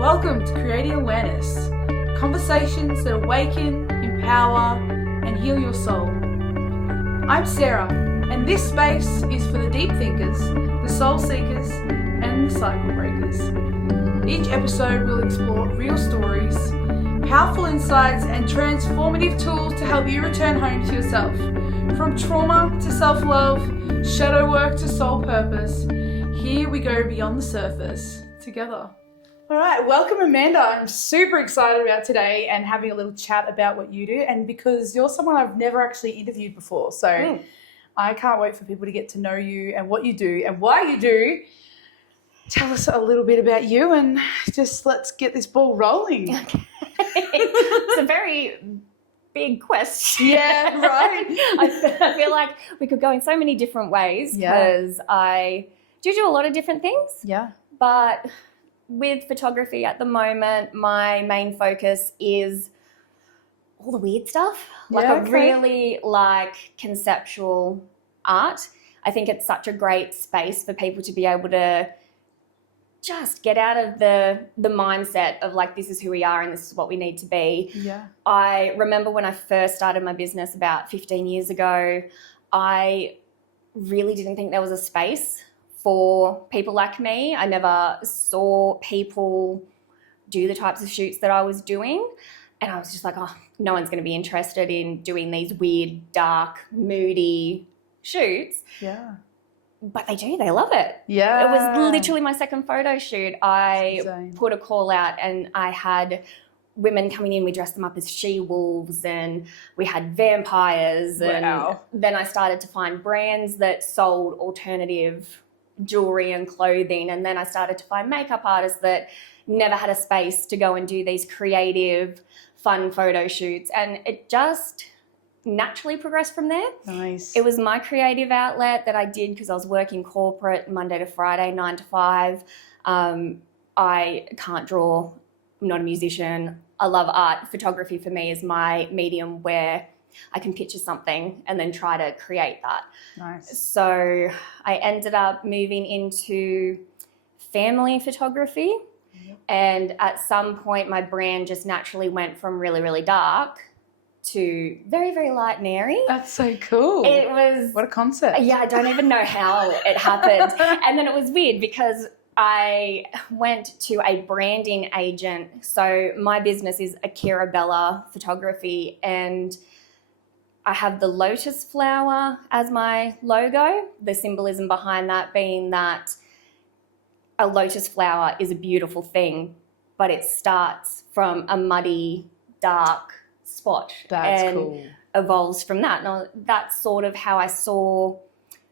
Welcome to Creating Awareness, conversations that awaken, empower, and heal your soul. I'm Sarah, and this space is for the deep thinkers, the soul seekers, and the cycle breakers. Each episode will explore real stories, powerful insights, and transformative tools to help you return home to yourself. From trauma to self-love, shadow work to soul purpose, here we go beyond the surface together. All right, welcome Amanda. I'm super excited about today and having a little chat about what you do, and because you're someone I've never actually interviewed before, so I can't wait for people to get to know you and what you do and why you do. Tell us a little bit about you and just let's get this ball rolling. Okay. It's a very big question. Yeah, right. I feel like we could go in so many different ways because I do a lot of different things. Yeah. But with photography at the moment, my main focus is all the weird stuff. I really like conceptual art. I think it's such a great space for people to be able to just get out of the mindset of like, this is who we are and this is what we need to be. Yeah. I remember when I first started my business about 15 years ago, I really didn't think there was a space for people like me. I never saw people do the types of shoots that I was doing. And I was just like, oh, no one's going to be interested in doing these weird, dark, moody shoots. Yeah. But they do. They love it. Yeah. It was literally my second photo shoot. I put a call out and I had women coming in. We dressed them up as she-wolves and we had vampires. And then I started to find brands that sold alternative jewelry and clothing. And then I started to find makeup artists that never had a space to go and do these creative, fun photo shoots. And it just naturally progressed from there. Nice. It was my creative outlet that I did because I was working corporate Monday to Friday, 9 to 5. I can't draw. I'm not a musician. I love art. Photography for me is my medium where I can picture something and then try to create that. Nice. So I ended up moving into family photography. Yep. And at some point my brand just naturally went from really, really dark to very, very light and airy. That's so cool. It was... What a concept. Yeah, I don't even know how it happened. And then it was weird because I went to a branding agent. So my business is Akira Bella Photography, and I have the lotus flower as my logo. The symbolism behind that being that a lotus flower is a beautiful thing, but it starts from a muddy, dark spot. That's cool. Evolves from that. Now, that's sort of how I saw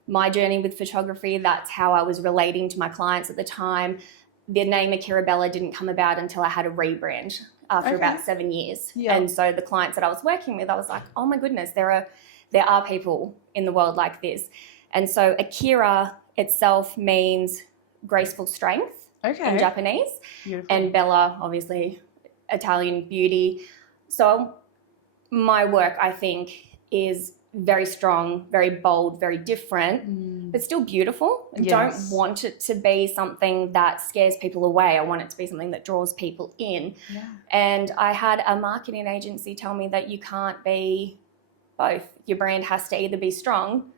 my journey with photography. That's how I was relating to my clients at the time. The name Akira Bella didn't come about until I had a rebrand after about 7 years. Yeah. And so the clients that I was working with, I was like, oh my goodness, there are people in the world like this. And so Akira itself means graceful strength in Japanese. Beautiful. And Bella, obviously, Italian beauty. So my work, I think, is very strong, very bold, very different, but still beautiful. I don't want it to be something that scares people away. I want it to be something that draws people in. Yeah. And I had a marketing agency tell me that you can't be both. Your brand has to either be strong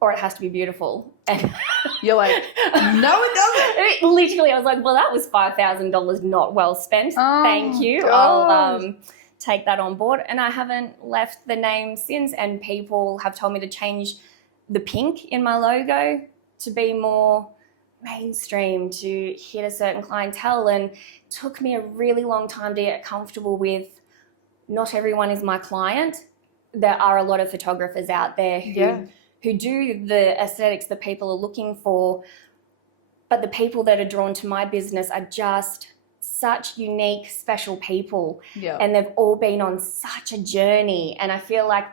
or it has to be beautiful. And you're like, no, it doesn't. Literally, I was like, well, that was $5,000 not well spent. Oh, thank you. God. I'll take that on board. And I haven't left the name since, and people have told me to change the pink in my logo to be more mainstream, to hit a certain clientele. And it took me a really long time to get comfortable with not everyone is my client. There are a lot of photographers out there who do the aesthetics that people are looking for, but the people that are drawn to my business are just such unique, special people. Yeah. And they've all been on such a journey. And I feel like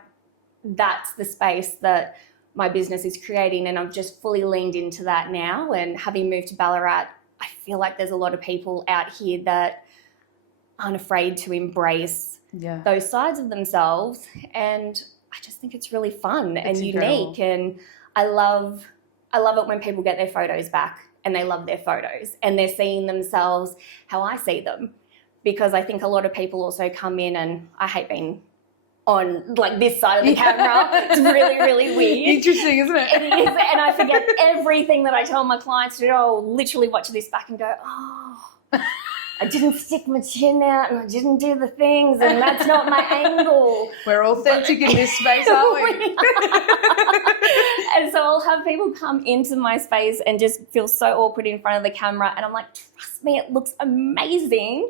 that's the space that my business is creating. And I've just fully leaned into that now. And having moved to Ballarat, I feel like there's a lot of people out here that aren't afraid to embrace those sides of themselves. And I just think it's really fun and unique. And I love it when people get their photos back and they love their photos and they're seeing themselves how I see them. Because I think a lot of people also come in, and I hate being on like this side of the camera. It's really, really weird. Interesting, isn't it? It is, and I forget everything that I tell my clients to do. I'll literally watch this back and go, oh, I didn't stick my chin out and I didn't do the things, and that's not my angle. We're authentic in this space, aren't we? And so I'll have people come into my space and just feel so awkward in front of the camera, and I'm like, trust me, it looks amazing.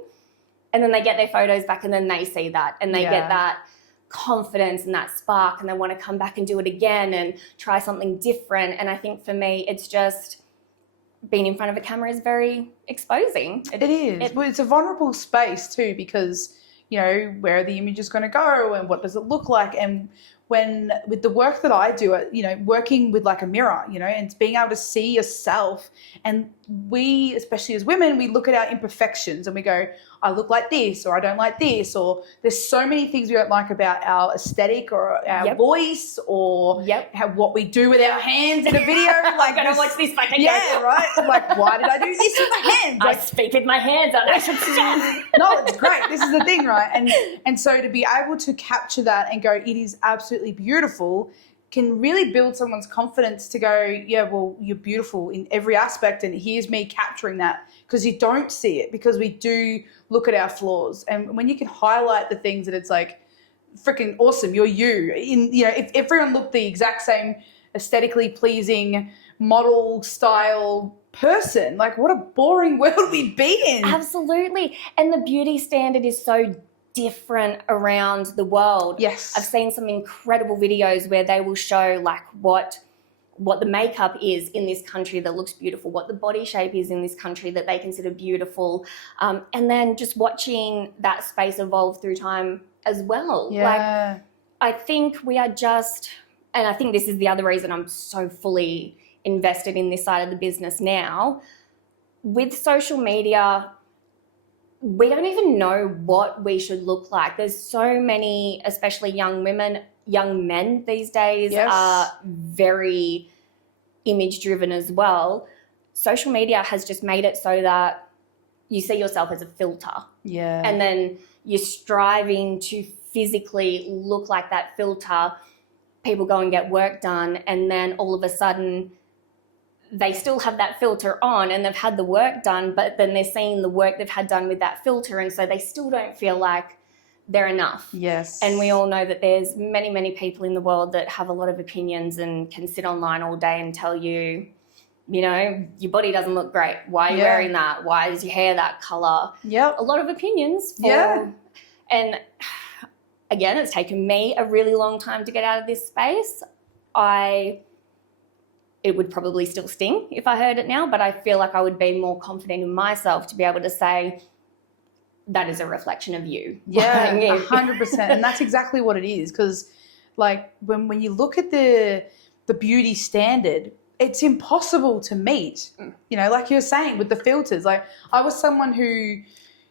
And then they get their photos back, and then they see that, and they get that confidence and that spark, and they want to come back and do it again and try something different. And I think for me, it's just being in front of a camera is very exposing. It is. Well, it's a vulnerable space too, because, you know, where are the images going to go and what does it look like? And when with the work that I do, you know, working with like a mirror, you know, and being able to see yourself, and we, especially as women, we look at our imperfections and we go, I look like this, or I don't like this, or there's so many things we don't like about our aesthetic or our voice, or what we do with our hands in a video. Like, I'm going to watch this back again. Yeah, right? Like, why did I do this with my hands? I speak with my hands on it. No, it's great. This is the thing, right? And so to be able to capture that and go, it is absolutely beautiful, can really build someone's confidence to go, yeah, well, you're beautiful in every aspect, and here's me capturing that, because you don't see it, because we do look at our flaws. And when you can highlight the things that it's like, freaking awesome, you're you. You know, if everyone looked the exact same aesthetically pleasing model style person, like what a boring world we'd be in. Absolutely. And the beauty standard is so different around the world. Yes. I've seen some incredible videos where they will show like what the makeup is in this country that looks beautiful, what the body shape is in this country that they consider beautiful, and then just watching that space evolve through time as well. Yeah. Like, I think we are just, and I think this is the other reason I'm so fully invested in this side of the business now, with social media, we don't even know what we should look like. There's so many, especially young women, young men these days are very image driven as well. Social media has just made it so that you see yourself as a filter. Yeah. And then you're striving to physically look like that filter. People go and get work done, and then all of a sudden they still have that filter on and they've had the work done, but then they're seeing the work they've had done with that filter, and so they still don't feel like they're enough. Yes. And we all know that there's many, many people in the world that have a lot of opinions and can sit online all day and tell you, you know, your body doesn't look great. Why are you wearing that? Why is your hair that color? Yep. A lot of opinions. And again, it's taken me a really long time to get out of this space. It would probably still sting if I heard it now, but I feel like I would be more confident in myself to be able to say, that is a reflection of you. Yeah, 100%. And that's exactly what it is. Because like when you look at the beauty standard, it's impossible to meet. You know, like you were saying with the filters. Like I was someone who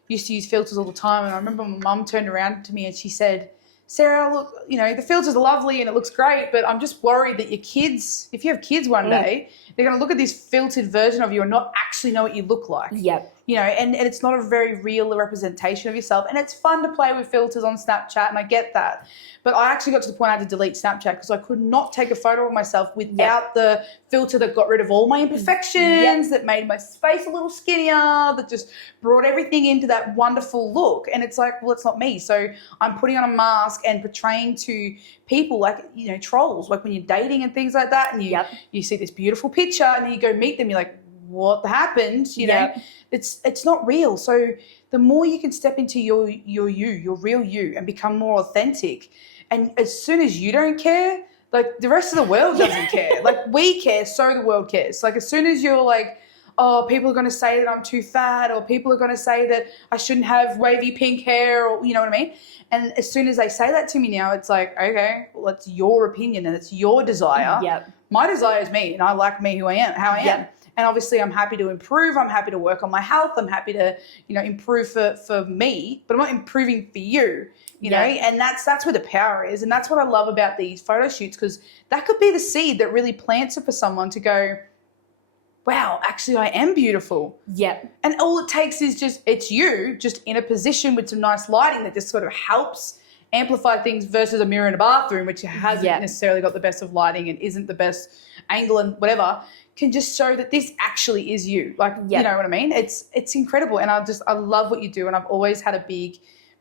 used to use filters all the time, and I remember my mum turned around to me and she said, Sarah, look, you know, the filters are lovely and it looks great, but I'm just worried that your kids, if you have kids one day, they're going to look at this filtered version of you and not actually know what you look like. Yep. You know, and it's not a very real representation of yourself. And it's fun to play with filters on Snapchat, and I get that. But I actually got to the point I had to delete Snapchat because I could not take a photo of myself without the filter that got rid of all my imperfections, that made my face a little skinnier, that just brought everything into that wonderful look. And it's like, well, it's not me. So I'm putting on a mask and portraying to people like, you know, trolls, like when you're dating and things like that, and you see this beautiful picture and then you go meet them, you're like, what happened? You know, it's not real. So the more you can step into your real you, and become more authentic. And as soon as you don't care, like the rest of the world doesn't care. Like we care, so the world cares. Like as soon as you're like, oh, people are going to say that I'm too fat, or people are going to say that I shouldn't have wavy pink hair, or you know what I mean? And as soon as they say that to me now, it's like, okay, well, that's your opinion and it's your desire. My desire is me, and I like me how I am. And obviously I'm happy to improve. I'm happy to work on my health. I'm happy to, you know, improve for me, but I'm not improving for you, you know, and that's where the power is. And that's what I love about these photo shoots, because that could be the seed that really plants it for someone to go, wow, actually I am beautiful. Yep. And all it takes is it's you just in a position with some nice lighting that just sort of helps amplify things versus a mirror in a bathroom, which hasn't necessarily got the best of lighting and isn't the best angle and whatever, can just show that this actually is you. Like, you know what I mean? It's incredible. And I love what you do. And I've always had a big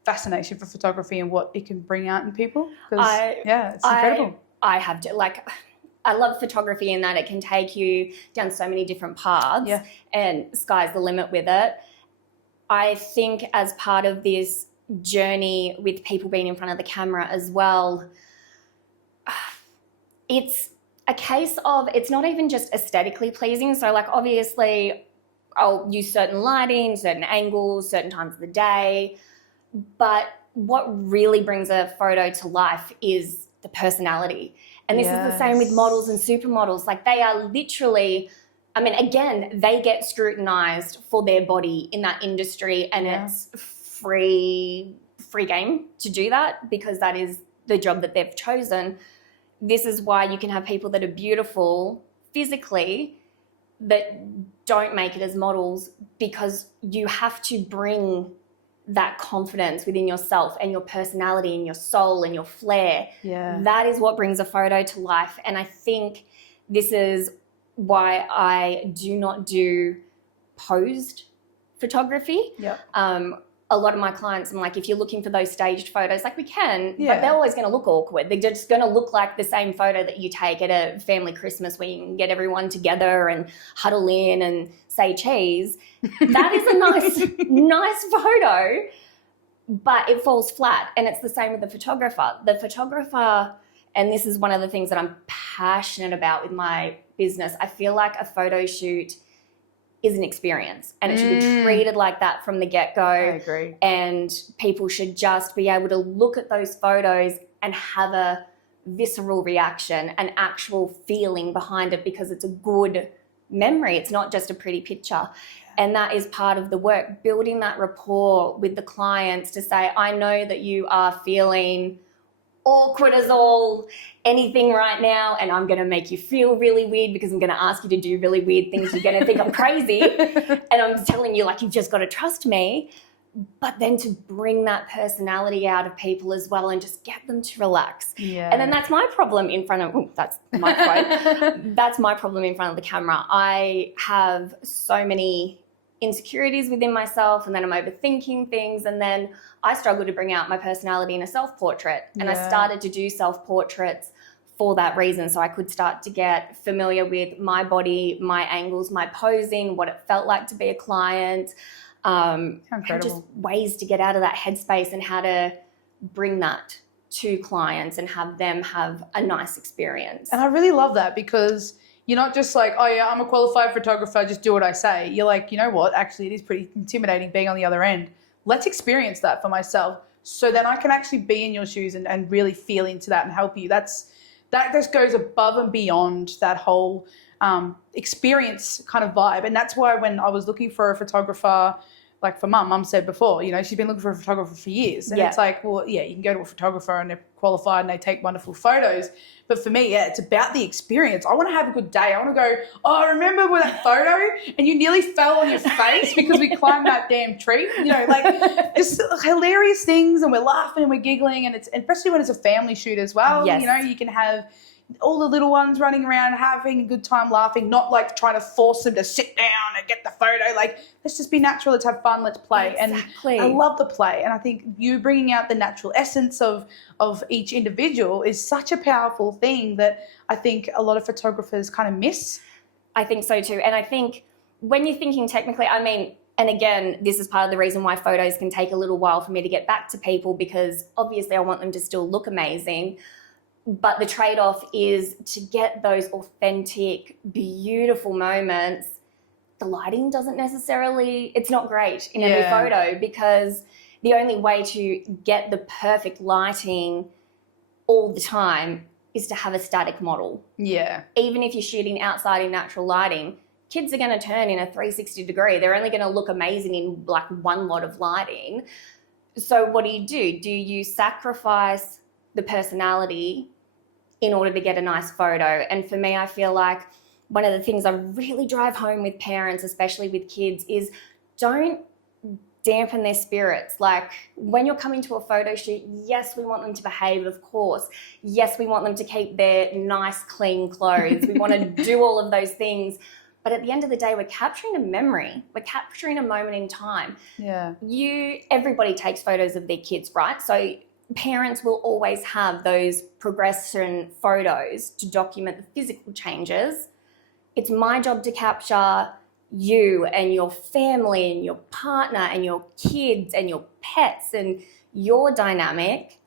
fascination for photography and what it can bring out in people. It's incredible. I have to, like, I love photography in that it can take you down so many different paths and sky's the limit with it. I think as part of this journey with people being in front of the camera as well, it's a case of, it's not even just aesthetically pleasing. So like obviously I'll use certain lighting, certain angles, certain times of the day, but what really brings a photo to life is the personality. And this is the same with models and supermodels. Like they are literally, I mean, again, they get scrutinized for their body in that industry, and it's free game to do that because that is the job that they've chosen. This is why you can have people that are beautiful physically that don't make it as models, because you have to bring that confidence within yourself and your personality and your soul and your flair. That is what brings a photo to life. And I think this is why I do not do posed photography. A lot of my clients, I'm like, if you're looking for those staged photos, like we can, but they're always going to look awkward. They're just going to look like the same photo that you take at a family Christmas where you can get everyone together and huddle in and say cheese. That is a nice photo, but it falls flat. And it's the same with the photographer. The photographer, and this is one of the things that I'm passionate about with my business, I feel like a photo shoot is an experience and it should be treated like that from the get-go. I agree. And people should just be able to look at those photos and have a visceral reaction, an actual feeling behind it, because it's a good memory. It's not just a pretty picture. And that is part of the work, building that rapport with the clients to say, I know that you are feeling awkward as all anything right now, and I'm going to make you feel really weird because I'm going to ask you to do really weird things. You're going to think I'm crazy, and I'm telling you, like, you've just got to trust me. But then to bring that personality out of people as well and just get them to relax. And then that's my problem in front of, that's my phone. That's my problem in front of the camera. I have so many insecurities within myself, and then I'm overthinking things, and then I struggle to bring out my personality in a self-portrait. And I started to do self-portraits for that reason, so I could start to get familiar with my body, my angles, my posing, what it felt like to be a client, and just ways to get out of that headspace and how to bring that to clients and have them have a nice experience. And I really love that, because you're not just like, oh yeah, I'm a qualified photographer, just do what I say. You're like, you know what, actually it is pretty intimidating being on the other end. Let's experience that for myself so that I can actually be in your shoes and really feel into that and help you. That just goes above and beyond that whole experience kind of vibe. And that's why when I was looking for a photographer, like for mum said before, you know, she's been looking for a photographer for years. And it's like, well, yeah, you can go to a photographer and they're qualified and they take wonderful photos. But for me, it's about the experience. I want to have a good day. I want to go, oh, remember with that photo? And you nearly fell on your face because we climbed that damn tree. You know, like just hilarious things, and we're laughing and we're giggling, and it's especially when it's a family shoot as well. You know, you can have all the little ones running around having a good time laughing, not like trying to force them to sit down and get the photo. Like, let's just be natural, let's have fun, let's play. Exactly. And I love the play, and I think you bringing out the natural essence of each individual is such a powerful thing that I think a lot of photographers kind of miss. I think so too. And I think when you're thinking technically, I mean, and again, this is part of the reason why photos can take a little while for me to get back to people, because obviously I want them to still look amazing. But the trade-off is to get those authentic, beautiful moments. The lighting doesn't necessarily, it's not great in every photo, because the only way to get the perfect lighting all the time is to have a static model. Even if you're shooting outside in natural lighting, kids are going to turn in a 360 degree. They're only going to look amazing in like one lot of lighting. So what do? Do you sacrifice the personality in order to get a nice photo? And for me, I feel like one of the things I really drive home with parents, especially with kids, is don't dampen their spirits. Like when you're coming to a photo shoot, yes, we want them to behave, of course. Yes, we want them to keep their nice, clean clothes. We want to do all of those things. But at the end of the day, we're capturing a memory. We're capturing a moment in time. Yeah. Everybody takes photos of their kids, right? So parents will always have those progression photos to document the physical changes. It's my job to capture you and your family and your partner and your kids and your pets and your dynamic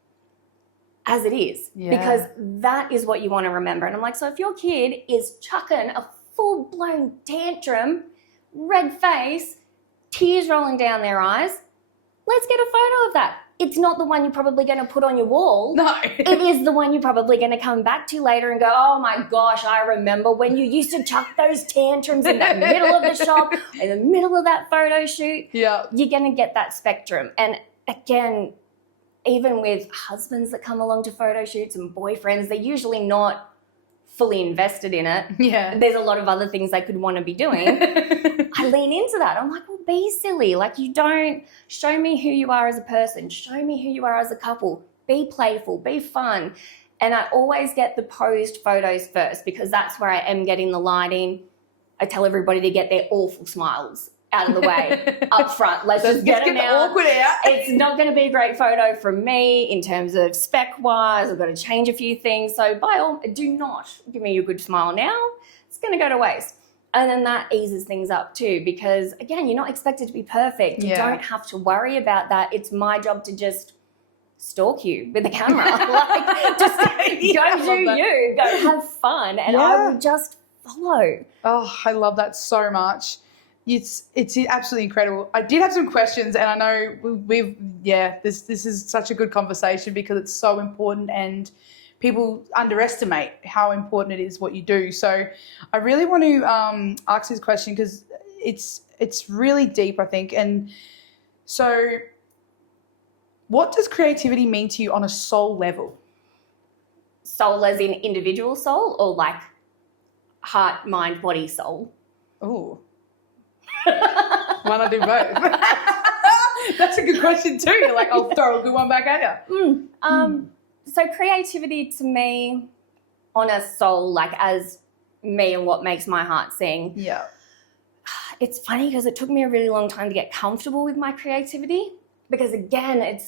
as it is. Yeah. Because that is what you want to remember. And I'm like, so if your kid is chucking a full-blown tantrum, red face, tears rolling down their eyes, let's get a photo of that. It's not the one you're probably going to put on your wall. No. It is the one you're probably going to come back to later and go, oh my gosh, I remember when you used to chuck those tantrums in the middle of the shop, in the middle of that photo shoot. Yeah. You're going to get that spectrum. And again, even with husbands that come along to photo shoots and boyfriends, they're usually not fully invested in it. Yeah. There's a lot of other things they could want to be doing. I lean into that. I'm like, well, be silly. Like, you don't show me who you are as a person. Show me who you are as a couple. Be playful, be fun. And I always get the posed photos first because that's where I am getting the lighting. I tell everybody to get their awful smiles out of the way up front. Let's just get them the out. awkward out. It's not going to be a great photo from me in terms of spec-wise. I've got to change a few things. So do not give me your good smile now. It's going to go to waste. And then that eases things up too because, again, you're not expected to be perfect. You don't have to worry about that. It's my job to just stalk you with the camera. Like, just go you. Go have fun. And I will just follow. Oh, I love that so much. It's absolutely incredible. I did have some questions, and I know this is such a good conversation because it's so important, and people underestimate how important it is what you do. So I really want to ask this question because it's really deep, I think. And so, what does creativity mean to you on a soul level? Soul as in individual soul, or like heart, mind, body, soul? Oh. Why not do both? That's a good question too. You're like, I'll throw a good one back at you. So creativity to me on a soul, like as me and what makes my heart sing. Yeah. It's funny because it took me a really long time to get comfortable with my creativity because, again,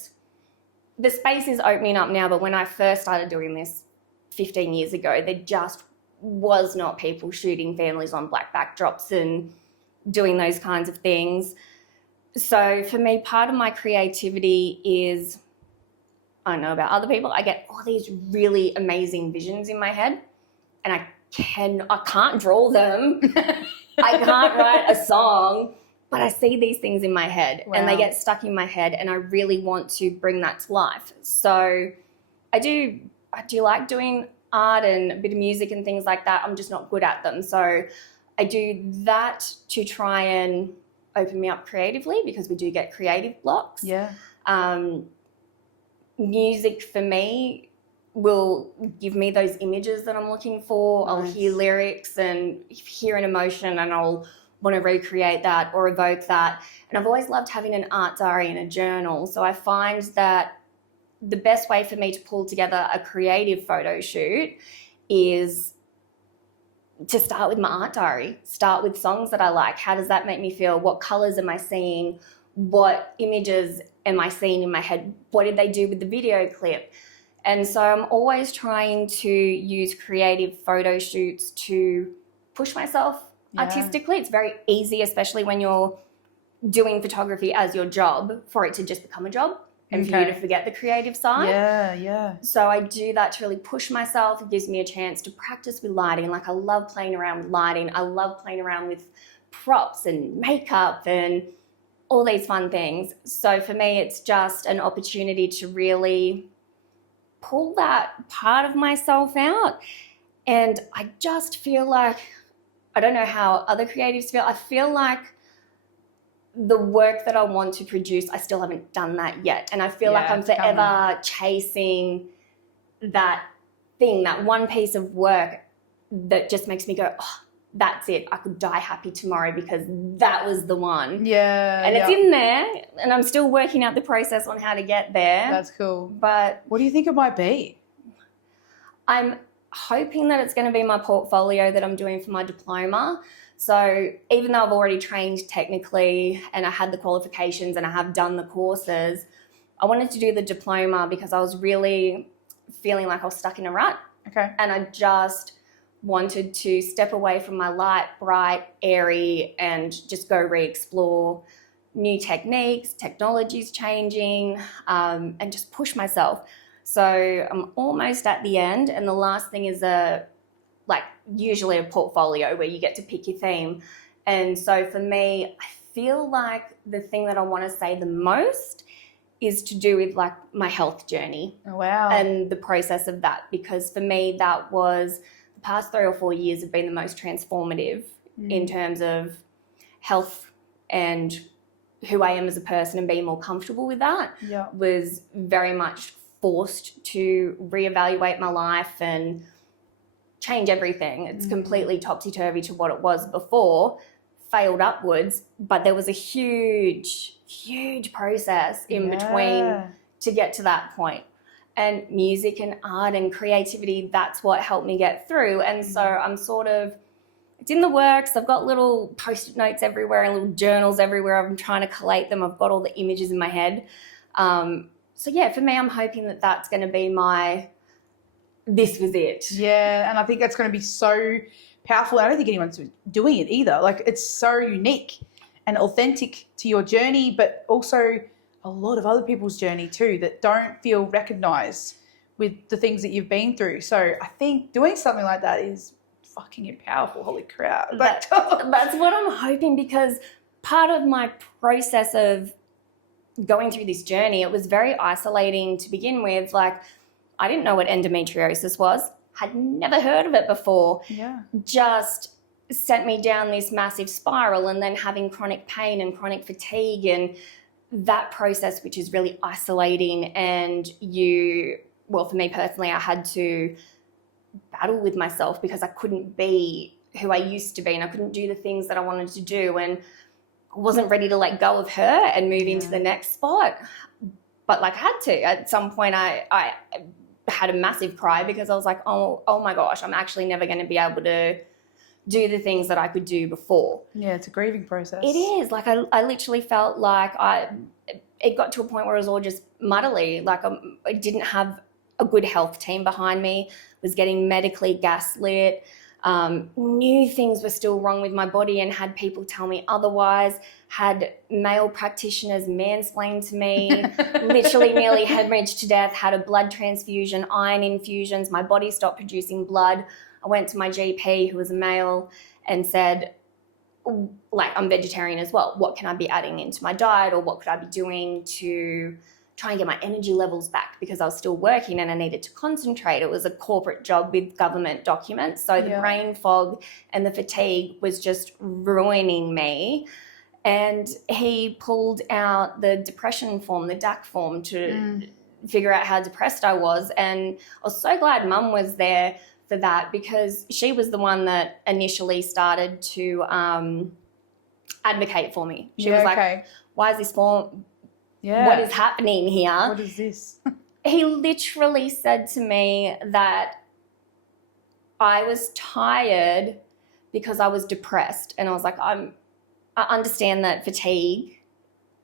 the space is opening up now, but when I first started doing this 15 years ago, there just was not people shooting families on black backdrops and doing those kinds of things. So for me, part of my creativity is, I don't know about other people, I get all these really amazing visions in my head and I can't draw them. I can't write a song, but I see these things in my head and they get stuck in my head and I really want to bring that to life. So I do like doing art and a bit of music and things like that. I'm just not good at them. So I do that to try and open me up creatively because we do get creative blocks. Yeah. Music for me will give me those images that I'm looking for. Nice. I'll hear lyrics and hear an emotion and I'll want to recreate that or evoke that. And I've always loved having an art diary and a journal. So I find that the best way for me to pull together a creative photo shoot is to start with my art diary, start with songs that I like. How does that make me feel? What colors am I seeing? What images am I seeing in my head? What did they do with the video clip? And so I'm always trying to use creative photo shoots to push myself artistically. It's very easy, especially when you're doing photography as your job, for it to just become a job and for you to forget the creative side. Yeah. So I do that to really push myself. It gives me a chance to practice with lighting. Like, I love playing around with lighting. I love playing around with props and makeup and all these fun things. So for me, it's just an opportunity to really pull that part of myself out. And I just feel like, I don't know how other creatives feel, I feel like the work that I want to produce, I still haven't done that yet. And I feel like I'm forever chasing that thing, that one piece of work that just makes me go, oh, that's it. I could die happy tomorrow because that was the one. Yeah. And it's in there, and I'm still working out the process on how to get there. That's cool. But what do you think it might be? I'm hoping that it's going to be my portfolio that I'm doing for my diploma. So even though I've already trained technically and I had the qualifications and I have done the courses, I wanted to do the diploma because I was really feeling like I was stuck in a rut. Okay. And I just wanted to step away from my light, bright, airy, and just go re-explore new techniques, technologies changing, and just push myself. So I'm almost at the end, and the last thing is usually a portfolio where you get to pick your theme. And so for me, I feel like the thing that I want to say the most is to do with like my health journey. Oh, wow. And the process of that, because for me that was the past 3 or 4 years have been the most transformative in terms of health and who I am as a person, and being more comfortable with that. Yeah. Was very much forced to reevaluate my life and change everything. It's completely topsy-turvy to what it was before, failed upwards, but there was a huge process in between to get to that point. And music and art and creativity, that's what helped me get through. And so I'm sort of, it's in the works. I've got little post-it notes everywhere and little journals everywhere. I'm trying to collate them. I've got all the images in my head. So yeah, for me, I'm hoping that that's going to be this was it. Yeah, and I think that's going to be so powerful. I don't think anyone's doing it either. Like, it's so unique and authentic to your journey, but also a lot of other people's journey too that don't feel recognized with the things that you've been through. So I think doing something like that is fucking powerful. Holy crap. That's what I'm hoping, because part of my process of going through this journey, it was very isolating to begin with. Like, I didn't know what endometriosis was, had never heard of it before. Yeah. Just sent me down this massive spiral, and then having chronic pain and chronic fatigue and that process, which is really isolating. And for me personally, I had to battle with myself because I couldn't be who I used to be, and I couldn't do the things that I wanted to do, and I wasn't ready to let go of her and move into the next spot. But like, I had to. At some point I had a massive cry because I was like, oh my gosh, I'm actually never going to be able to do the things that I could do before. Yeah, it's a grieving process. It is. Like, I literally felt like it got to a point where it was all just muddly. Like, I didn't have a good health team behind me, was getting medically gaslit, knew things were still wrong with my body and had people tell me otherwise, had male practitioners mansplain to me, literally nearly hemorrhaged to death, had a blood transfusion, iron infusions, my body stopped producing blood. I went to my GP, who was a male, and said, like, I'm vegetarian as well. What can I be adding into my diet, or what could I be doing to try and get my energy levels back? Because I was still working and I needed to concentrate. It was a corporate job with government documents. So the brain fog and the fatigue was just ruining me. And he pulled out the depression form, the DAC form, to figure out how depressed I was. And I was so glad Mum was there for that, because she was the one that initially started to advocate for me. She was like, why is this form? Yeah. What is happening here? What is this? He literally said to me that I was tired because I was depressed. And I was like, I understand that fatigue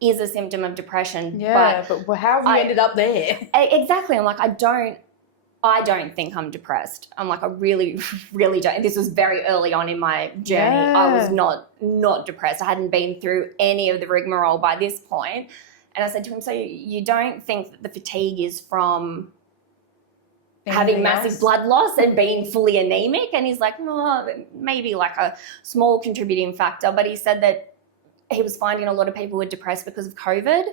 is a symptom of depression. Yeah, but how have you ended up there? Exactly. I'm like, I don't think I'm depressed. I'm like, I really, really don't. This was very early on in my journey. Yeah. I was not depressed. I hadn't been through any of the rigmarole by this point. And I said to him, so you don't think that the fatigue is from having massive blood loss and being fully anemic? And he's like, no, maybe like a small contributing factor. But he said that he was finding a lot of people were depressed because of COVID.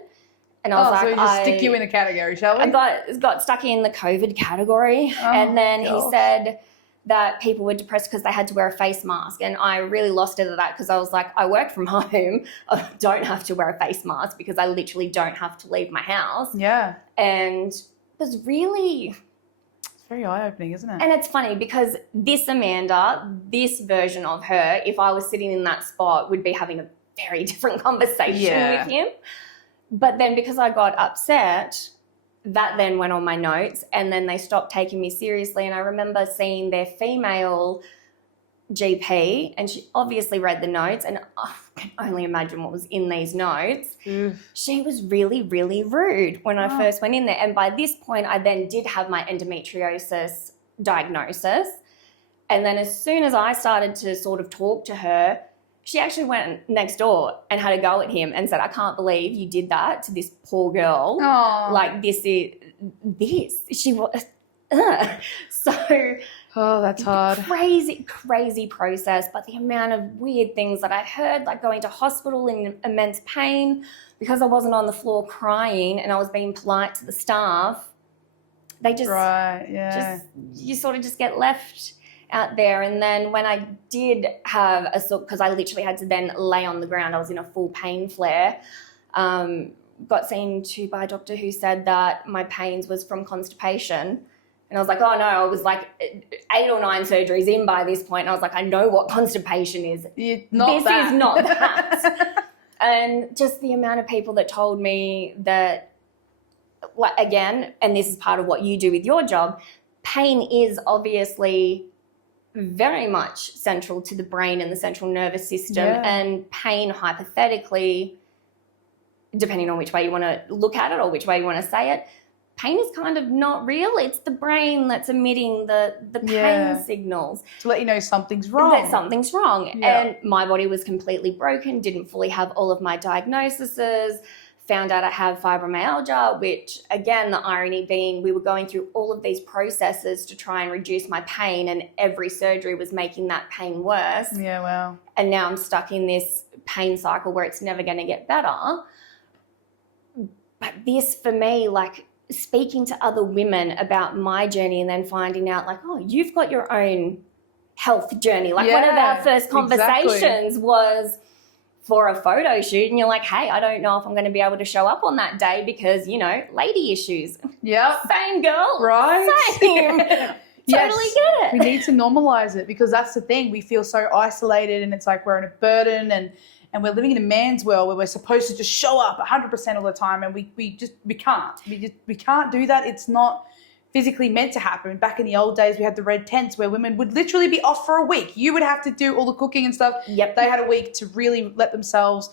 And I was like, so just stick you in a category, shall we? I got stuck in the COVID category. And then he said that people were depressed because they had to wear a face mask. And I really lost it at that, because I was like, I work from home. I don't have to wear a face mask because I literally don't have to leave my house. Yeah. And it was really very eye-opening, isn't it? And it's funny because this Amanda, this version of her, if I was sitting in that spot, would be having a very different conversation with him. But then because I got upset, that then went on my notes, and then they stopped taking me seriously. And I remember seeing their female GP, and she obviously read the notes, and I can only imagine what was in these notes. She was really, really rude when I first went in there. And by this point, I then did have my endometriosis diagnosis. And then as soon as I started to sort of talk to her, she actually went next door and had a go at him and said, I can't believe you did that to this poor girl. Aww. Like, this. She was, so... Oh, that's hard. Crazy process. But the amount of weird things that I heard, like going to hospital in immense pain because I wasn't on the floor crying and I was being polite to the staff. They just, you sort of just get left out there. And then when I did have because I literally had to then lay on the ground, I was in a full pain flare, got seen to by a doctor who said that my pains was from constipation. And I was like, oh no, I was like 8 or 9 surgeries in by this point. And I was like, I know what constipation is. This is not that. And just the amount of people that told me that, like, again, and this is part of what you do with your job, pain is obviously very much central to the brain and the central nervous system. And pain, hypothetically, depending on which way you want to look at it or which way you want to say it, pain is kind of not real. It's the brain that's emitting the pain signals. To let you know something's wrong. That something's wrong. Yeah. And my body was completely broken, didn't fully have all of my diagnoses, found out I have fibromyalgia, which, again, the irony being we were going through all of these processes to try and reduce my pain, and every surgery was making that pain worse. Yeah, wow. And now I'm stuck in this pain cycle where it's never going to get better. But this, for me, like, speaking to other women about my journey and then finding out, like, oh, you've got your own health journey. Like, one of our first conversations was for a photo shoot, and you're like, hey, I don't know if I'm going to be able to show up on that day because, you know, lady issues. Yeah. Same girl. Right. Same. Totally get it. We need to normalize it because that's the thing. We feel so isolated and it's like we're in a burden and we're living in a man's world where we're supposed to just show up 100% all the time, and we can't. We can't do that. It's not physically meant to happen. Back in the old days, we had the red tents where women would literally be off for a week. You would have to do all the cooking and stuff. Yep. They had a week to really let themselves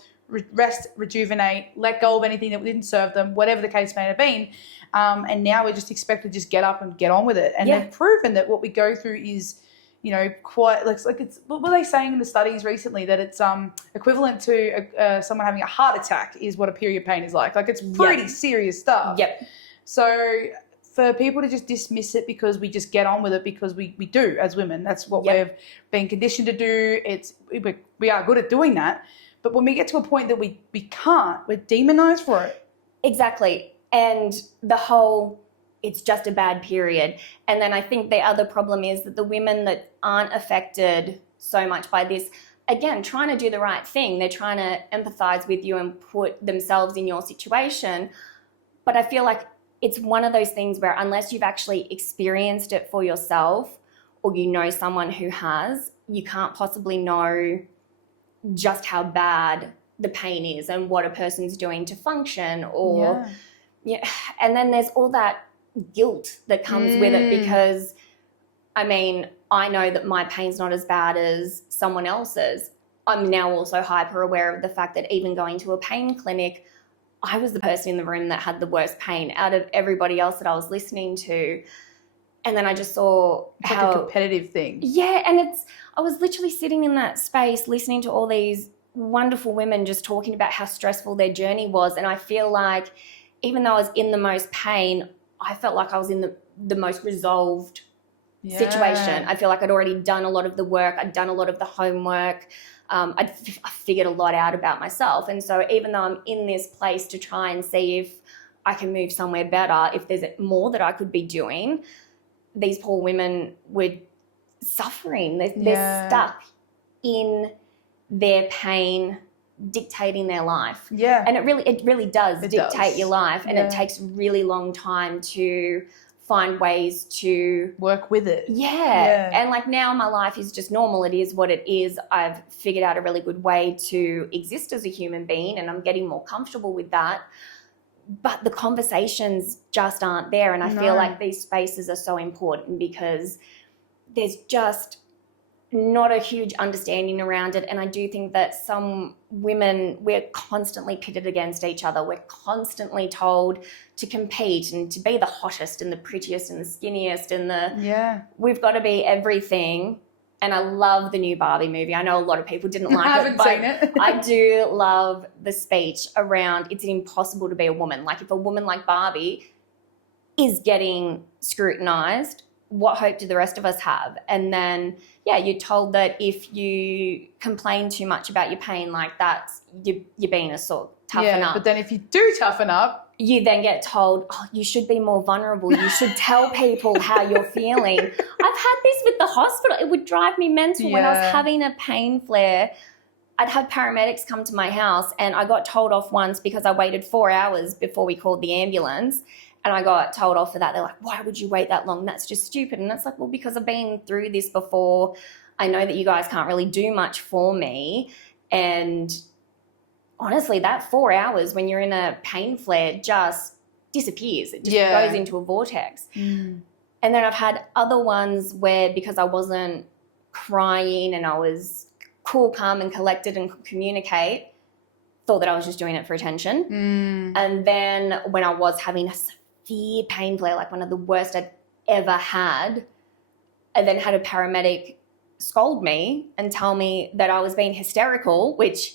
rest, rejuvenate, let go of anything that didn't serve them, whatever the case may have been. And now we're just expected to just get up and get on with it. And they've proven that what we go through is, you know, quite like it's, what were they saying in the studies recently, that it's equivalent to someone having a heart attack is what a period pain is like. Like, it's pretty serious stuff. Yep. So for people to just dismiss it because we just get on with it because we do as women, that's what we've been conditioned to do. We are good at doing that. But when we get to a point that we can't, we're demonized for it. Exactly. And the whole, it's just a bad period. And then I think the other problem is that the women that aren't affected so much by this, again, trying to do the right thing. They're trying to empathize with you and put themselves in your situation. But I feel like it's one of those things where unless you've actually experienced it for yourself or you know someone who has, you can't possibly know just how bad the pain is and what a person's doing to function or... And then there's all that guilt that comes with it because, I mean, I know that my pain's not as bad as someone else's. I'm now also hyper aware of the fact that even going to a pain clinic, I was the person in the room that had the worst pain out of everybody else that I was listening to. And then I just saw it's like a competitive thing. Yeah, and I was literally sitting in that space listening to all these wonderful women just talking about how stressful their journey was, and I feel like even though I was in the most pain, I felt like I was in the most resolved situation. I feel like I'd already done a lot of the work. I'd done a lot of the homework. I figured a lot out about myself. And so even though I'm in this place to try and see if I can move somewhere better, if there's more that I could be doing, these poor women were suffering. They're stuck in their pain, dictating their life. And it really does dictate your life, and it takes a really long time to find ways to work with it. Yeah. And like now my life is just normal. It is what it is. I've figured out a really good way to exist as a human being, and I'm getting more comfortable with that. But the conversations just aren't there. And I feel like these spaces are so important because there's just not a huge understanding around it. And I do think that some women, we're constantly pitted against each other. We're constantly told to compete and to be the hottest and the prettiest and the skinniest and we've got to be everything. And I love the new Barbie movie. I know a lot of people didn't like I haven't seen it. I do love the speech around it's impossible to be a woman. Like if a woman like Barbie is getting scrutinized, what hope do the rest of us have? And then, you're told that if you complain too much about your pain, like that's, you're being a sort, toughen up. But then if you do toughen up, you then get told, you should be more vulnerable. You should tell people how you're feeling. I've had this with the hospital. It would drive me mental when I was having a pain flare. I'd have paramedics come to my house and I got told off once because I waited 4 hours before we called the ambulance. And I got told off for that. They're like, why would you wait that long? That's just stupid. And it's like, well, because I've been through this before. I know that you guys can't really do much for me. And honestly, that 4 hours when you're in a pain flare just disappears. It just goes into a vortex. And then I've had other ones where because I wasn't crying and I was cool, calm and collected and could communicate, thought that I was just doing it for attention. And then when I was having a severe pain flare, like one of the worst I'd ever had, I then had a paramedic scold me and tell me that I was being hysterical, which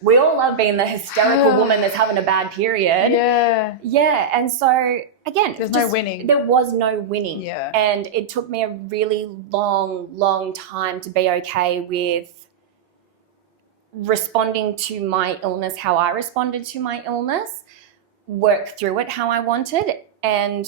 we all love being the hysterical woman that's having a bad period. Yeah. And so, again, there's no winning. There was no winning. Yeah. And it took me a really long time to be okay with responding to my illness, how I responded to my illness, work through it how I wanted. And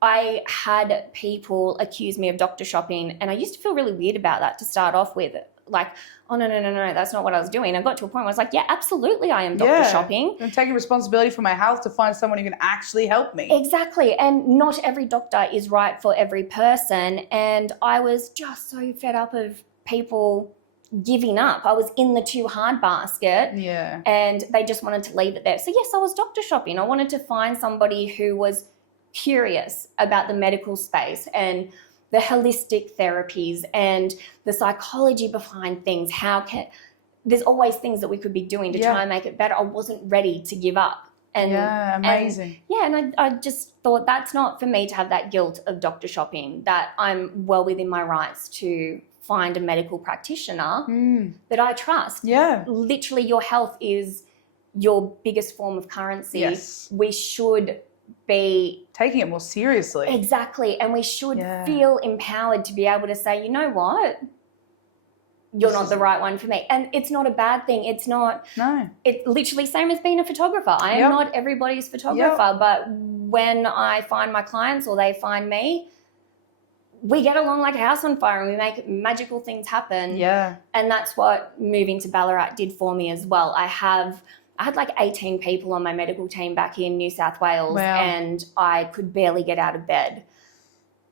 I had people accuse me of doctor shopping, and I used to feel really weird about that to start off with. Like, oh, no, that's not what I was doing. I got to a point where I was like, yeah, absolutely I am doctor shopping. I'm taking responsibility for my health to find someone who can actually help me. Exactly. And not every doctor is right for every person. And I was just so fed up of people giving up. I was in the too hard basket. Yeah. And they just wanted to leave it there. So, yes, I was doctor shopping. I wanted to find somebody who was curious about the medical space and the holistic therapies and the psychology behind things. There's always things that we could be doing to try and make it better. I wasn't ready to give up. And amazing. And I just thought that's not for me to have that guilt of doctor shopping, that I'm well within my rights to find a medical practitioner that I trust. Yeah. Literally, your health is your biggest form of currency. Yes. We should be taking it more seriously. Exactly. And we should feel empowered to be able to say, you know what? You're not the right one for me. And it's not a bad thing. It's not. No. It's literally same as being a photographer. I am not everybody's photographer, but when I find my clients or they find me, we get along like a house on fire and we make magical things happen. Yeah. And that's what moving to Ballarat did for me as well. I had like 18 people on my medical team back in New South Wales and I could barely get out of bed.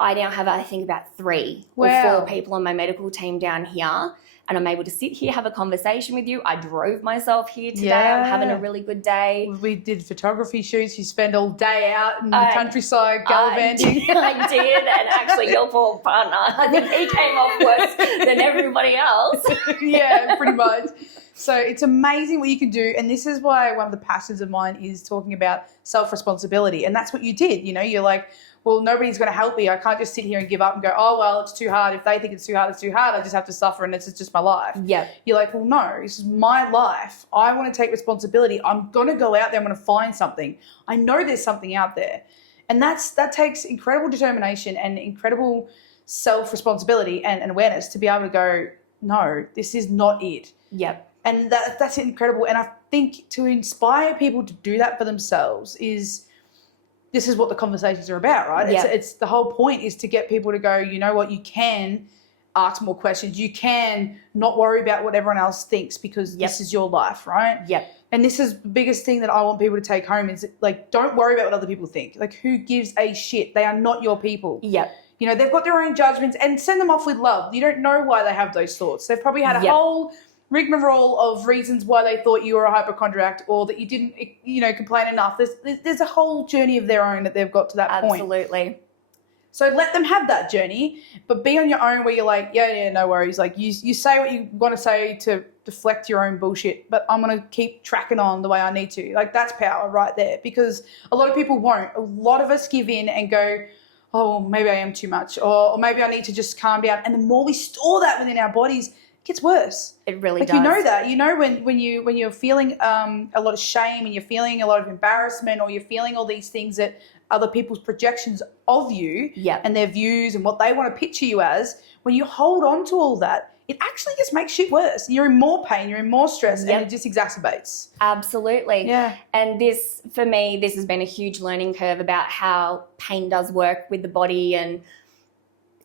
I now have, I think, about 3 or 4 people on my medical team down here, and I'm able to sit here, have a conversation with you. I drove myself here today. I'm having a really good day. We did photography shoots. You spend all day out in the countryside gallivanting. I did, and actually your poor partner, I think he came off worse than everybody else. Yeah, pretty much. So it's amazing what you can do. And this is why one of the passions of mine is talking about self-responsibility. And that's what you did. You know, you're like, well, nobody's going to help me. I can't just sit here and give up and go, oh, well, it's too hard. If they think it's too hard, it's too hard. I just have to suffer and it's just my life. Yeah. You're like, well, no, this is my life. I want to take responsibility. I'm going to go out there. I'm going to find something. I know there's something out there. And that takes incredible determination and incredible self-responsibility and awareness to be able to go, no, this is not it. Yep. And that's incredible. And I think to inspire people to do that for themselves this is what the conversations are about, right? Yeah. It's the whole point is to get people to go, you know what, you can ask more questions. You can not worry about what everyone else thinks because this is your life, right? Yep. And this is the biggest thing that I want people to take home is, like, don't worry about what other people think. Like, who gives a shit? They are not your people. Yep. You know, they've got their own judgments, and send them off with love. You don't know why they have those thoughts. They've probably had a whole rigmarole of reasons why they thought you were a hypochondriac or that you didn't, you know, complain enough. There's a whole journey of their own that they've got to that point. Absolutely. So let them have that journey, but be on your own where you're like, yeah, no worries. Like you say what you want to say to deflect your own bullshit, but I'm going to keep tracking on the way I need to. Like, that's power right there, because a lot of people won't. A lot of us give in and go, oh, maybe I am too much, or maybe I need to just calm down. And the more we store that within our bodies, it gets worse. It really does. You know that. You know when you're feeling a lot of shame and you're feeling a lot of embarrassment, or you're feeling all these things that other people's projections of you and their views and what they want to picture you as, when you hold on to all that, it actually just makes shit worse. You're in more pain, you're in more stress, and it just exacerbates. Absolutely. Yeah. And this, for me, this has been a huge learning curve about how pain does work with the body and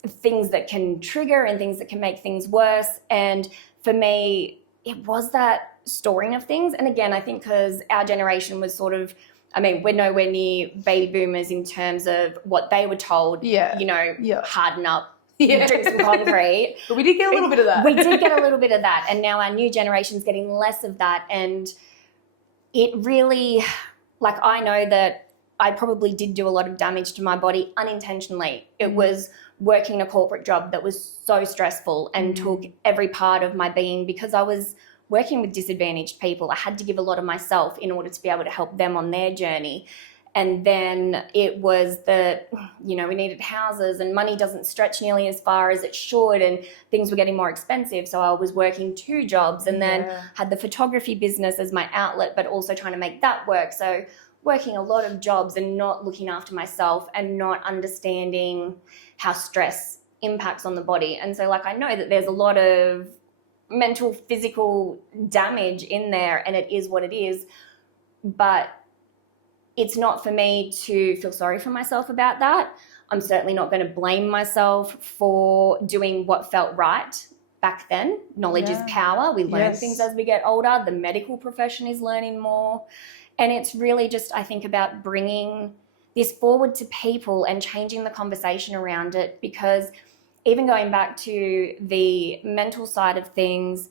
things that can trigger and things that can make things worse. And for me, it was that storing of things. And again, I think because our generation was sort of, I mean, we're nowhere near baby boomers in terms of what they were told, you know, harden up, drink some concrete. But we did get a little bit of that. We did get a little bit of that. And now our new generation's getting less of that. And it really, like, I know that I probably did do a lot of damage to my body unintentionally. It was working a corporate job that was so stressful and took every part of my being, because I was working with disadvantaged people. I had to give a lot of myself in order to be able to help them on their journey. And then it was that, you know, we needed houses and money doesn't stretch nearly as far as it should, and things were getting more expensive. So I was working 2 jobs and then had the photography business as my outlet, but also trying to make that work. So working a lot of jobs and not looking after myself and not understanding how stress impacts on the body. And so, like, I know that there's a lot of mental, physical damage in there, and it is what it is, but it's not for me to feel sorry for myself about that. I'm certainly not going to blame myself for doing what felt right back then. Knowledge is power. We learn things as we get older. The medical profession is learning more, and it's really just, I think, about bringing this forward to people and changing the conversation around it, because even going back to the mental side of things,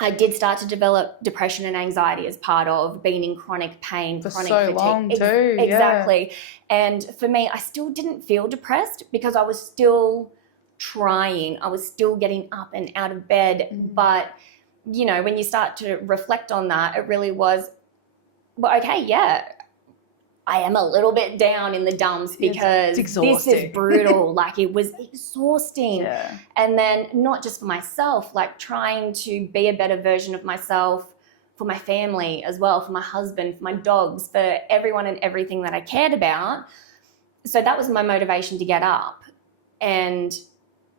I did start to develop depression and anxiety as part of being in chronic pain, for chronic so fatigue. long too. Exactly. And for me, I still didn't feel depressed because I was still trying. I was still getting up and out of bed. But, you know, when you start to reflect on that, it really was, well, okay, I am a little bit down in the dumps because this is brutal. Like, it was exhausting. Yeah. And then not just for myself, like trying to be a better version of myself for my family as well, for my husband, for my dogs, for everyone and everything that I cared about. So that was my motivation to get up. And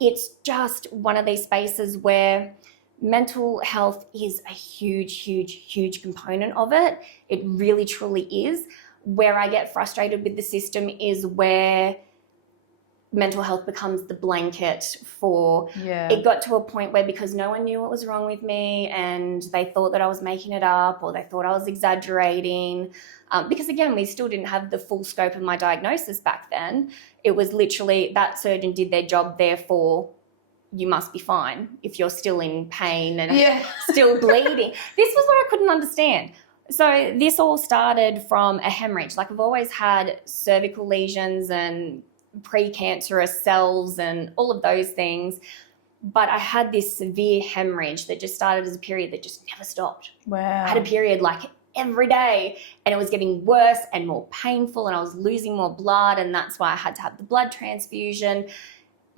it's just one of these spaces where mental health is a huge, huge, huge component of it. It really, truly is. Where I get frustrated with the system is where mental health becomes the blanket for, it got to a point where, because no one knew what was wrong with me and they thought that I was making it up or they thought I was exaggerating, because again, we still didn't have the full scope of my diagnosis back then. It was literally that surgeon did their job, therefore you must be fine if you're still in pain and still bleeding. This was what I couldn't understand. So this all started from a hemorrhage. Like, I've always had cervical lesions and precancerous cells and all of those things, but I had this severe hemorrhage that just started as a period that just never stopped. Wow. I had a period like every day, and it was getting worse and more painful, and I was losing more blood, and that's why I had to have the blood transfusion.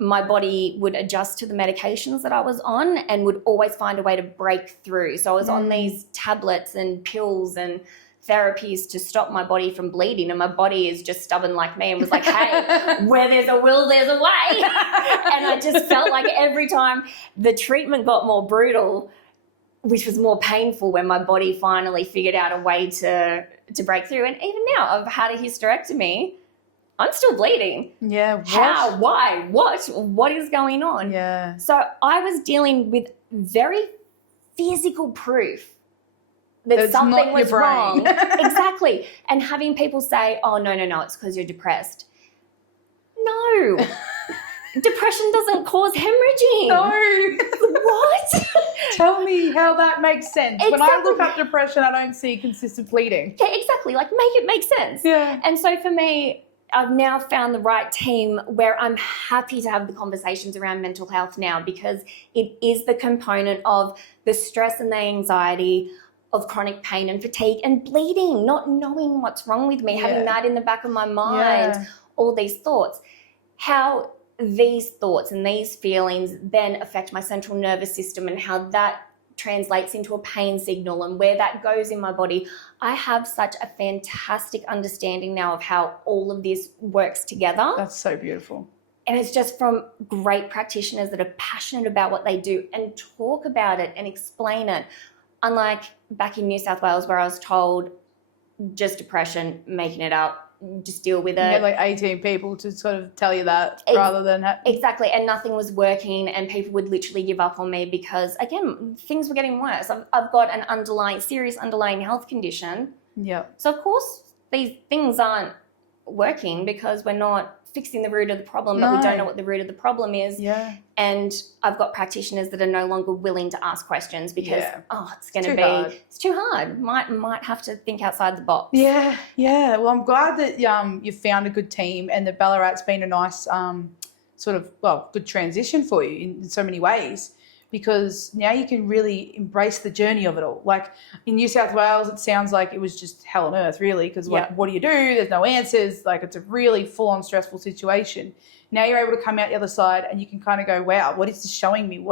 My body would adjust to the medications that I was on and would always find a way to break through. So I was on these tablets and pills and therapies to stop my body from bleeding, and my body is just stubborn like me and was like, hey, where there's a will, there's a way. And I just felt like every time the treatment got more brutal, which was more painful, when my body finally figured out a way to break through. And even now, I've had a hysterectomy. I'm still bleeding. Yeah. What? How? Why? What is going on? Yeah. So I was dealing with very physical proof that something was wrong. Exactly. And having people say, oh, no, it's because you're depressed. No. Depression doesn't cause hemorrhaging. No. What? Tell me how that makes sense. Exactly. When I look up depression, I don't see consistent bleeding. Yeah, exactly. Like, make it make sense. Yeah. And so for me, I've now found the right team where I'm happy to have the conversations around mental health now, because it is the component of the stress and the anxiety of chronic pain and fatigue and bleeding, not knowing what's wrong with me, having that in the back of my mind, all these thoughts. How these thoughts and these feelings then affect my central nervous system and how that translates into a pain signal and where that goes in my body. I have such a fantastic understanding now of how all of this works together. That's so beautiful. And it's just from great practitioners that are passionate about what they do and talk about it and explain it. Unlike back in New South Wales where I was told just depression, making it up, just deal with it. You had like 18 people to sort of tell you that rather than... Exactly, and nothing was working and people would literally give up on me because, again, things were getting worse. I've got an serious underlying health condition. Yeah. So, of course, these things aren't working because we're not fixing the root of the problem, but we don't know what the root of the problem is. Yeah. And I've got practitioners that are no longer willing to ask questions because, it's going to be... hard. It's too hard. Might have to think outside the box. Yeah. Well, I'm glad that you found a good team and that Ballarat's been a nice good transition for you in so many ways, because now you can really embrace the journey of it all. Like in New South Wales, it sounds like it was just hell on earth, really, because what do you do? There's no answers. Like it's a really full-on stressful situation. Now you're able to come out the other side and you can kind of go, wow, what is this showing me?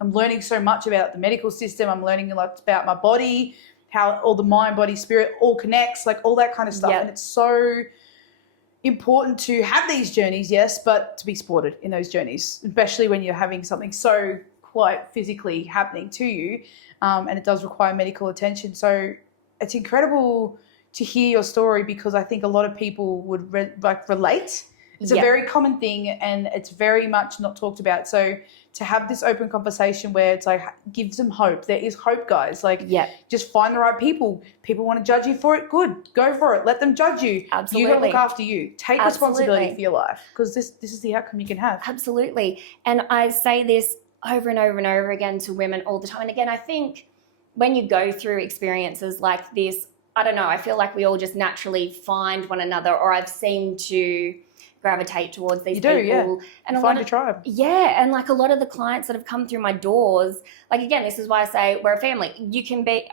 I'm learning so much about the medical system. I'm learning a lot about my body, how all the mind, body, spirit all connects, like all that kind of stuff. Yep. And it's so important to have these journeys, yes, but to be supported in those journeys, especially when you're having something so quite physically happening to you, and it does require medical attention. So it's incredible to hear your story, because I think a lot of people would relate. It's a very common thing and it's very much not talked about. So to have this open conversation where it's like, gives them hope. There is hope, guys. Like, just find the right people. People want to judge you for it. Good. Go for it. Let them judge you. Absolutely. You got to look after you. Take responsibility for your life, because this is the outcome you can have. Absolutely. And I say this over and over and over again to women all the time. And again, I think when you go through experiences like this, I don't know, I feel like we all just naturally find one another, or I've seemed to gravitate towards these people. And find your tribe. Yeah, and like a lot of the clients that have come through my doors, like again, this is why I say we're a family.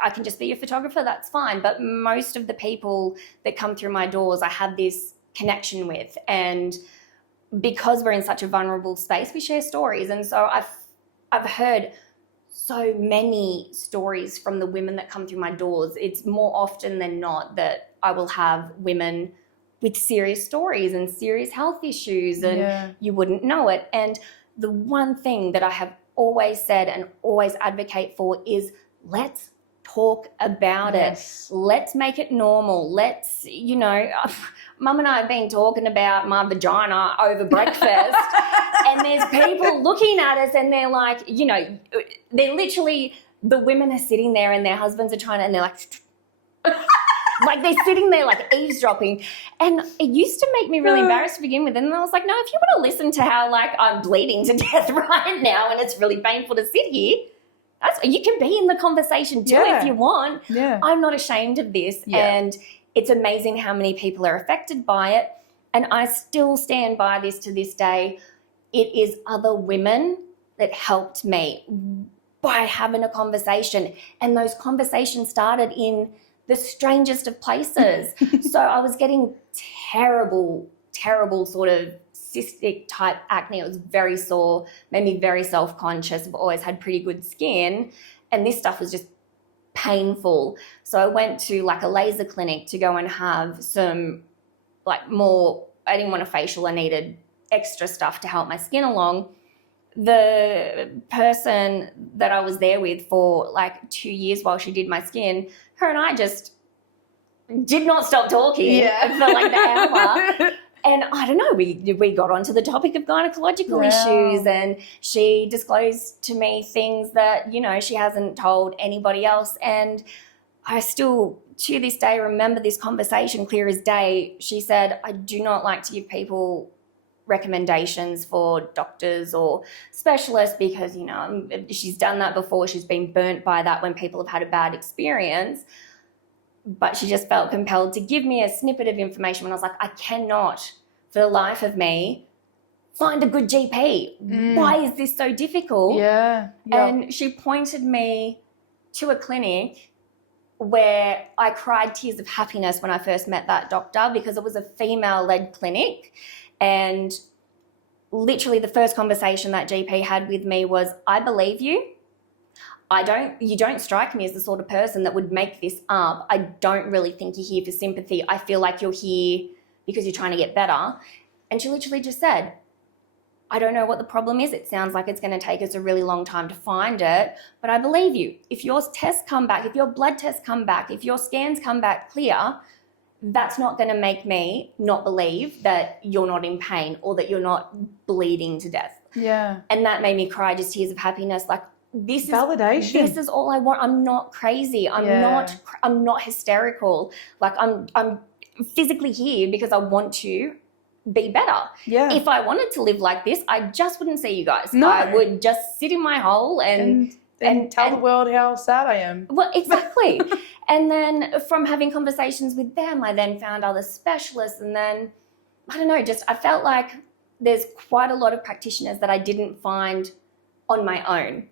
I can just be your photographer, that's fine. But most of the people that come through my doors, I have this connection with. And because we're in such a vulnerable space, we share stories. And so I've heard so many stories from the women that come through my doors. It's more often than not that I will have women with serious stories and serious health issues, and you wouldn't know it. And the one thing that I have always said and always advocate for is, let's talk about it. Let's make it normal. Let's, Mum and I have been talking about my vagina over breakfast and there's people looking at us and they're like, they're literally, the women are sitting there and their husbands are trying to, and they're like, like they're sitting there like eavesdropping. And it used to make me really embarrassed to begin with. And I was like, no, if you want to listen to how like I'm bleeding to death right now and it's really painful to sit here, you can be in the conversation too if you want. Yeah. I'm not ashamed of this. And it's amazing how many people are affected by it. And I still stand by this to this day. It is other women that helped me by having a conversation. And those conversations started in the strangest of places. So I was getting terrible sort of cystic type acne. It was very sore, made me very self-conscious. I've always had pretty good skin. And this stuff was just painful. So I went to like a laser clinic to go and have some like more, I didn't want a facial. I needed extra stuff to help my skin along. The person that I was there with for like 2 years while she did my skin, her and I just did not stop talking for like the hour. And I don't know, we got onto the topic of gynecological issues, and she disclosed to me things that, you know, she hasn't told anybody else. And I still, to this day, remember this conversation clear as day. She said, I do not like to give people recommendations for doctors or specialists because, you know, she's done that before. She's been burnt by that when people have had a bad experience. But she just felt compelled to give me a snippet of information when I was like, I cannot, for the life of me, find a good GP. Why is this so difficult? Yeah. And she pointed me to a clinic where I cried tears of happiness when I first met that doctor, because it was a female-led clinic. And literally the first conversation that GP had with me was, I believe you. You don't strike me as the sort of person that would make this up. I don't really think you're here for sympathy. I feel like you're here because you're trying to get better. And she literally just said, I don't know what the problem is. It sounds like it's going to take us a really long time to find it, but I believe you. If your tests come back, if your blood tests come back, if your scans come back clear, that's not going to make me not believe that you're not in pain or that you're not bleeding to death. Yeah. And that made me cry, just tears of happiness. Like, this is validation. This is all I want. I'm not crazy. I'm not hysterical. Like, I'm physically here because I want to be better. Yeah. If I wanted to live like this, I just wouldn't see you guys. No. I would just sit in my hole and tell the world how sad I am. Well, exactly. And then from having conversations with them, I then found other specialists, and then, I don't know, I felt like there's quite a lot of practitioners that I didn't find on my own.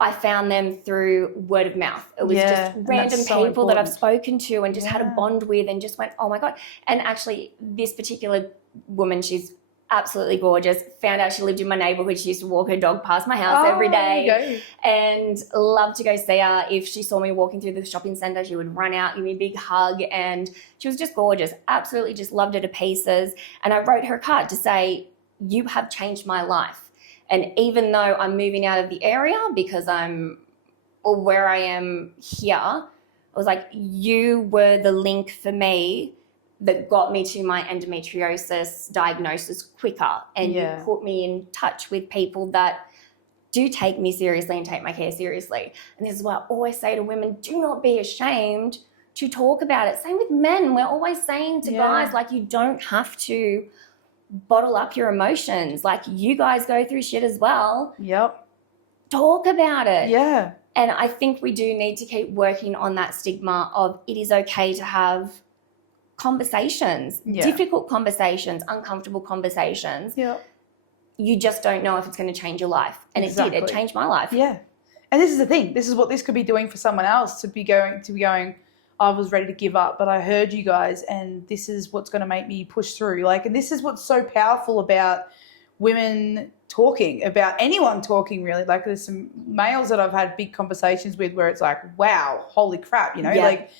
I found them through word of mouth. It was just random people that I've spoken to and just had a bond with, and just went, oh my God. And actually, this particular woman, she's absolutely gorgeous. Found out she lived in my neighborhood. She used to walk her dog past my house every day, and loved to go see her. If she saw me walking through the shopping center, she would run out, give me a big hug, and she was just gorgeous. Absolutely just loved her to pieces. And I wrote her a card to say, you have changed my life. And even though I'm moving out of the area because where I am here, I was like, you were the link for me that got me to my endometriosis diagnosis quicker. And you put me in touch with people that do take me seriously and take my care seriously. And this is why I always say to women, do not be ashamed to talk about it. Same with men. We're always saying to guys, like, you don't have to bottle up your emotions. Like, you guys go through shit as well. Yep. Talk about it. Yeah. And I think we do need to keep working on that stigma of it is okay to have conversations, difficult conversations, uncomfortable conversations. Yeah. You just don't know if it's going to change your life. And it did. It changed my life. Yeah. And this is the thing. This is what this could be doing for someone else, to be going, I was ready to give up, but I heard you guys, and this is what's going to make me push through. Like, and this is what's so powerful about women talking, about anyone talking, really. Like, there's some males that I've had big conversations with where it's like, wow, holy crap, you know, like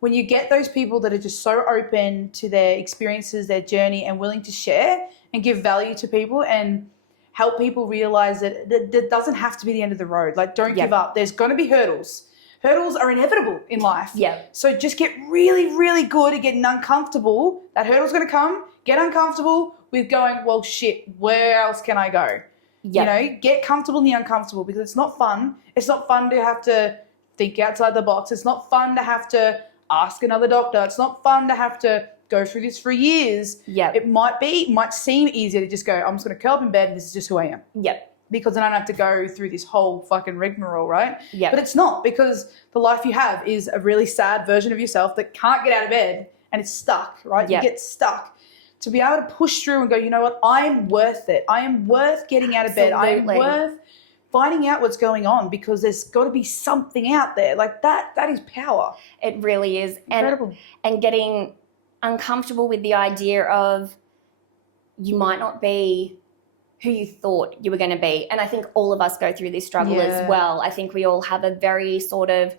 when you get those people that are just so open to their experiences, their journey, and willing to share and give value to people and help people realize that that doesn't have to be the end of the road. Like, don't give up. There's going to be hurdles. Hurdles are inevitable in life. Yeah. So just get really, really good at getting uncomfortable. That hurdle's going to come. Get uncomfortable with going, well, shit, where else can I go? You know, get comfortable in the uncomfortable, because it's not fun. It's not fun to have to think outside the box. It's not fun to have to ask another doctor. It's not fun to have to go through this for years. Yeah. It might seem easier to just go, I'm just going to curl up in bed and this is just who I am. Yep. Because I don't have to go through this whole fucking rigmarole, right? Yeah. But it's not, because the life you have is a really sad version of yourself that can't get out of bed and it's stuck, right? You get stuck. To be able to push through and go, you know what? I'm worth it. I am worth getting out of bed. I am worth finding out what's going on, because there's got to be something out there. Like, that is power. It really is. Incredible. And getting uncomfortable with the idea of you might not be who you thought you were going to be. And I think all of us go through this struggle as well. I think we all have a very sort of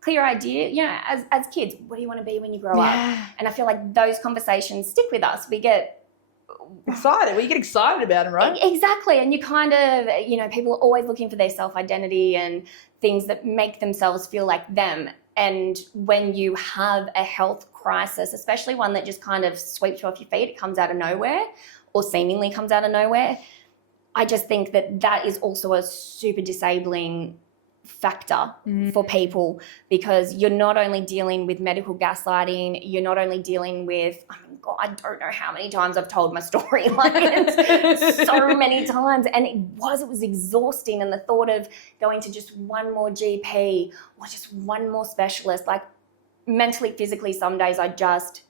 clear idea, you know, as kids, what do you want to be when you grow up? And I feel like those conversations stick with us. We get excited. We get excited about them, right? Exactly. And you kind of, you know, people are always looking for their self-identity and things that make themselves feel like them. And when you have a health crisis, especially one that just kind of sweeps you off your feet, it comes out of nowhere or seemingly comes out of nowhere, I just think that is also a super disabling factor for people, because you're not only dealing with medical gaslighting, you're not only dealing with, I mean, God, I don't know how many times I've told my story, like it's so many times, and it was exhausting, and the thought of going to just one more GP or just one more specialist, like mentally, physically, some days I just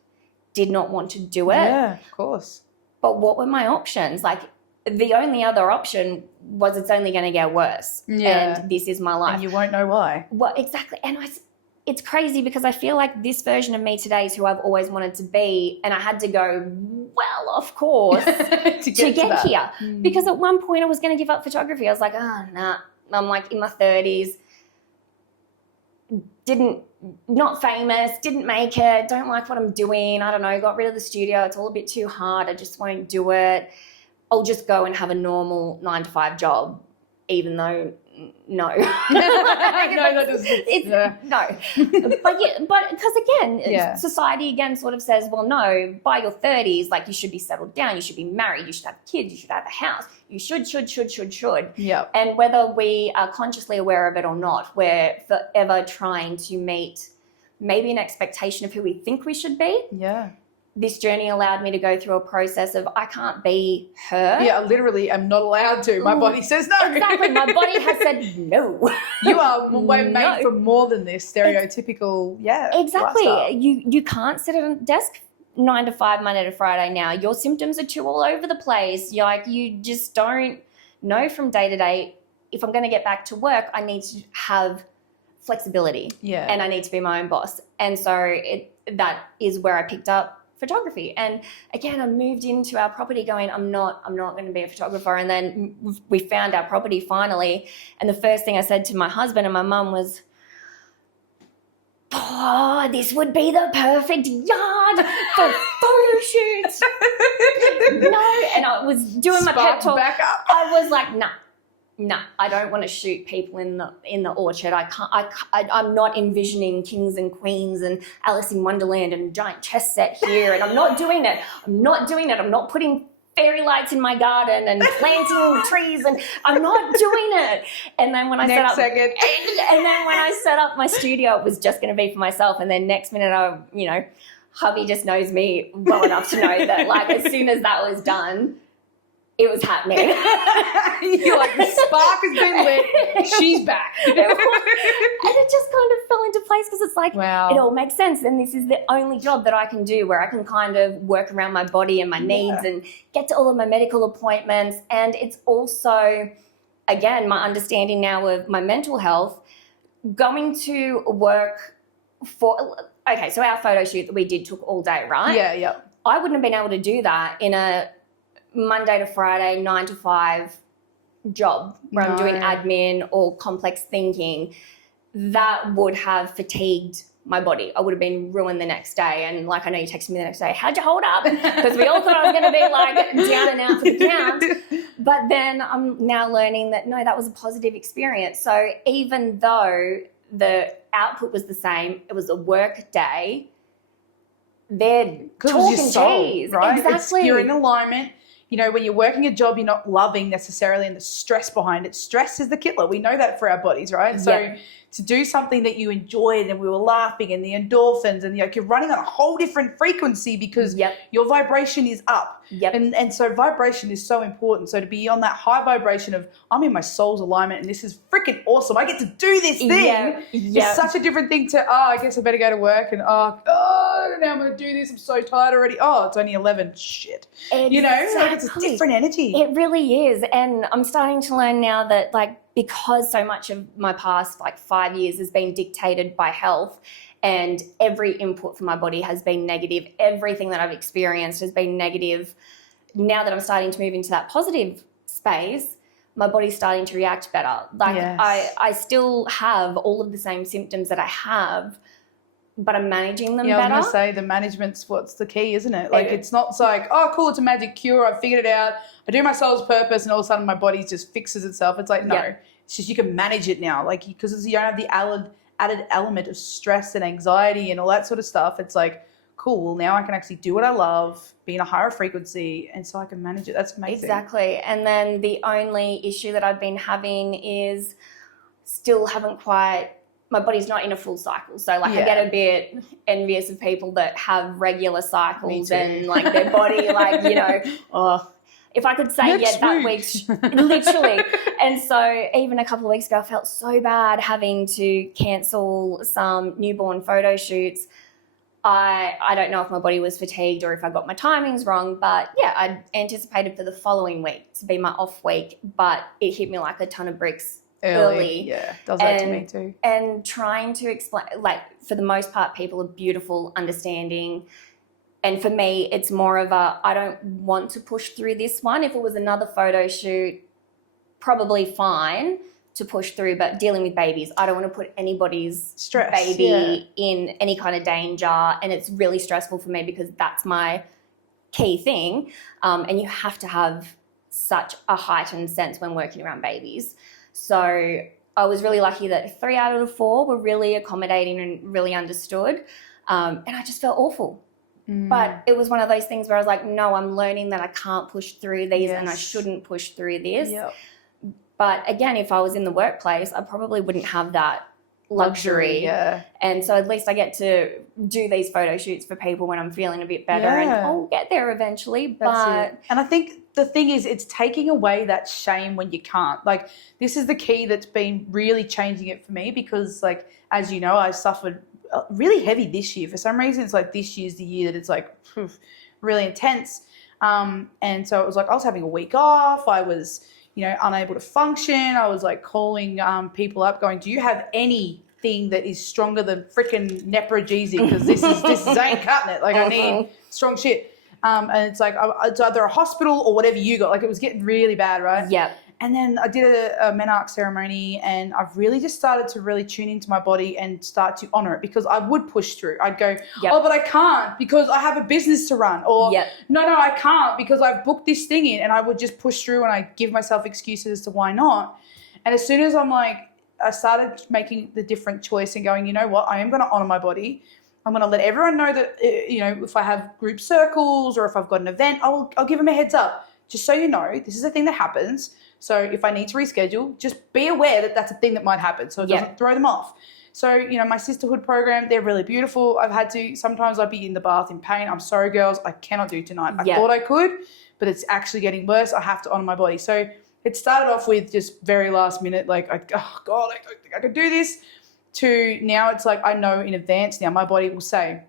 did not want to do it. Yeah, of course. But what were my options? Like, the only other option was it's only going to get worse. Yeah. And this is my life. And you won't know why. Well, exactly. And it's crazy, because I feel like this version of me today is who I've always wanted to be. And I had to go well off course to get here. Because at one point I was going to give up photography. I was like, oh, nah. I'm like in my 30s. Not famous, didn't make it, don't like what I'm doing. I don't know, got rid of the studio. It's all a bit too hard. I just won't do it. I'll just go and have a normal 9-to-5 job, even though no. No. But because again, society again sort of says, well, no, by your 30s, like you should be settled down, you should be married, you should have kids, you should have a house, you should. Yeah. And whether we are consciously aware of it or not, we're forever trying to meet maybe an expectation of who we think we should be. Yeah. This journey allowed me to go through a process of I can't be her. Yeah, I literally am not allowed to. My body says no. Exactly. My body has said no. You are made for more than this stereotypical, Exactly. lifestyle. You can't sit at a desk 9 to 5, Monday to Friday now. Your symptoms are too all over the place. You just don't know from day to day, if I'm going to get back to work, I need to have flexibility. Yeah. And I need to be my own boss. And so that is where I picked up photography. And again, I moved into our property going, I'm not going to be a photographer. And then we found our property finally. And the first thing I said to my husband and my mum was, oh, this would be the perfect yard for photo shoots. No. And I was doing my pep talk. Back up. I was like, nah, I don't want to shoot people in the orchard. I'm not envisioning kings and queens and Alice in Wonderland and a giant chess set here, and I'm not doing it. I'm not putting fairy lights in my garden and planting trees, and I'm not doing it. And then when I set up my studio, it was just going to be for myself. And then next minute, hubby just knows me well enough to know that, like, as soon as that was done, it was happening. You're like, the spark has been lit. She's back. And it just kind of fell into place, because it's like, wow, it all makes sense. And this is the only job that I can do where I can kind of work around my body and my needs and get to all of my medical appointments. And it's also, again, my understanding now of my mental health, going to work for, okay, so our photo shoot that we did took all day, right? Yeah. I wouldn't have been able to do that in a Monday to Friday, 9 to 5 job where I'm doing admin or complex thinking. That would have fatigued my body. I would have been ruined the next day. And like, I know you texted me the next day, how'd you hold up? Because we all thought I was going to be like down and out for the count. But then I'm now learning that, no, that was a positive experience. So even though the output was the same, it was a work day, they're talking cheese. Right? Exactly. You're in alignment. When you're working a job you're not loving necessarily, and the stress behind it. Stress is the killer. We know that for our bodies, right? So to do something that you enjoyed, and we were laughing, and the endorphins, and you're running on a whole different frequency because your vibration is up. And so vibration is so important. So to be on that high vibration of, I'm in my soul's alignment and this is freaking awesome, I get to do this thing. It's such a different thing to, I guess I better go to work, and now I'm going to do this. I'm so tired already. Oh, it's only 11. Shit. Exactly. It's a different energy. It really is. And I'm starting to learn now that, like, because so much of my past, like 5 years, has been dictated by health, and every input from my body has been negative. Everything that I've experienced has been negative. Now that I'm starting to move into that positive space, my body's starting to react better. Like, I still have all of the same symptoms that I have, but I'm managing them better. I was going to say, the management's what's the key, isn't it? Like, it's not like, oh, cool, it's a magic cure, I figured it out, I do my soul's purpose, and all of a sudden my body just fixes itself. It's like, no, it's just you can manage it now. Like, because you don't have the added element of stress and anxiety and all that sort of stuff. It's like, cool, now I can actually do what I love, be in a higher frequency, and so I can manage it. That's amazing. Exactly. And then the only issue that I've been having is still haven't quite, my body's not in a full cycle. So like I get a bit envious of people that have regular cycles and like their body, like, you know, oh, if I could say that week's literally. And so even a couple of weeks ago, I felt so bad having to cancel some newborn photo shoots. I don't know if my body was fatigued or if I got my timings wrong, but yeah, I anticipated for the following week to be my off week, but it hit me like a ton of bricks early. Yeah, does that to me too. And trying to explain, like for the most part, people are beautiful, understanding. And for me, it's more of a, I don't want to push through this one. If it was another photo shoot, probably fine to push through, but dealing with babies, I don't want to put anybody's baby in any kind of danger, and it's really stressful for me because that's my key thing, and you have to have such a heightened sense when working around babies. So I was really lucky that 3 out of the 4 were really accommodating and really understood, and I just felt awful. But it was one of those things where I was like, no, I'm learning that I can't push through these and I shouldn't push through this. But again, if I was in the workplace, I probably wouldn't have that luxury. And so at least I get to do these photo shoots for people when I'm feeling a bit better, and I'll get there eventually. And I think the thing is, it's taking away that shame when you can't. Like, this is the key that's been really changing it for me, because like, as you know, I suffered really heavy this year. For some reason, it's like this year's the year that it's like really intense. And so it was like I was having a week off. I was, you know, unable to function. I was like calling people up going, do you have anything that is stronger than freaking Neprogeezy? Because this ain't cutting it. Like, I need strong shit. And it's like, it's either a hospital or whatever you got. Like, it was getting really bad, right? Yeah. And then I did a menarche ceremony, and I've really just started to really tune into my body and start to honor it, because I would push through. I'd go, oh, but I can't because I have a business to run, or no, I can't because I've booked this thing in, and I would just push through and I give myself excuses as to why not. And as soon as I started making the different choice and going, you know what, I am going to honor my body. I'm going to let everyone know that, you know, if I have group circles or if I've got an event, I'll give them a heads up. Just so you know, this is a thing that happens. So if I need to reschedule, just be aware that that's a thing that might happen, so it doesn't throw them off. So, you know, my sisterhood program, they're really beautiful. Sometimes I'd be in the bath in pain. I'm sorry, girls, I cannot do tonight. I thought I could, but it's actually getting worse. I have to honor my body. So it started off with just very last minute, like, oh God, I don't think I could do this, to now it's like I know in advance now my body will say,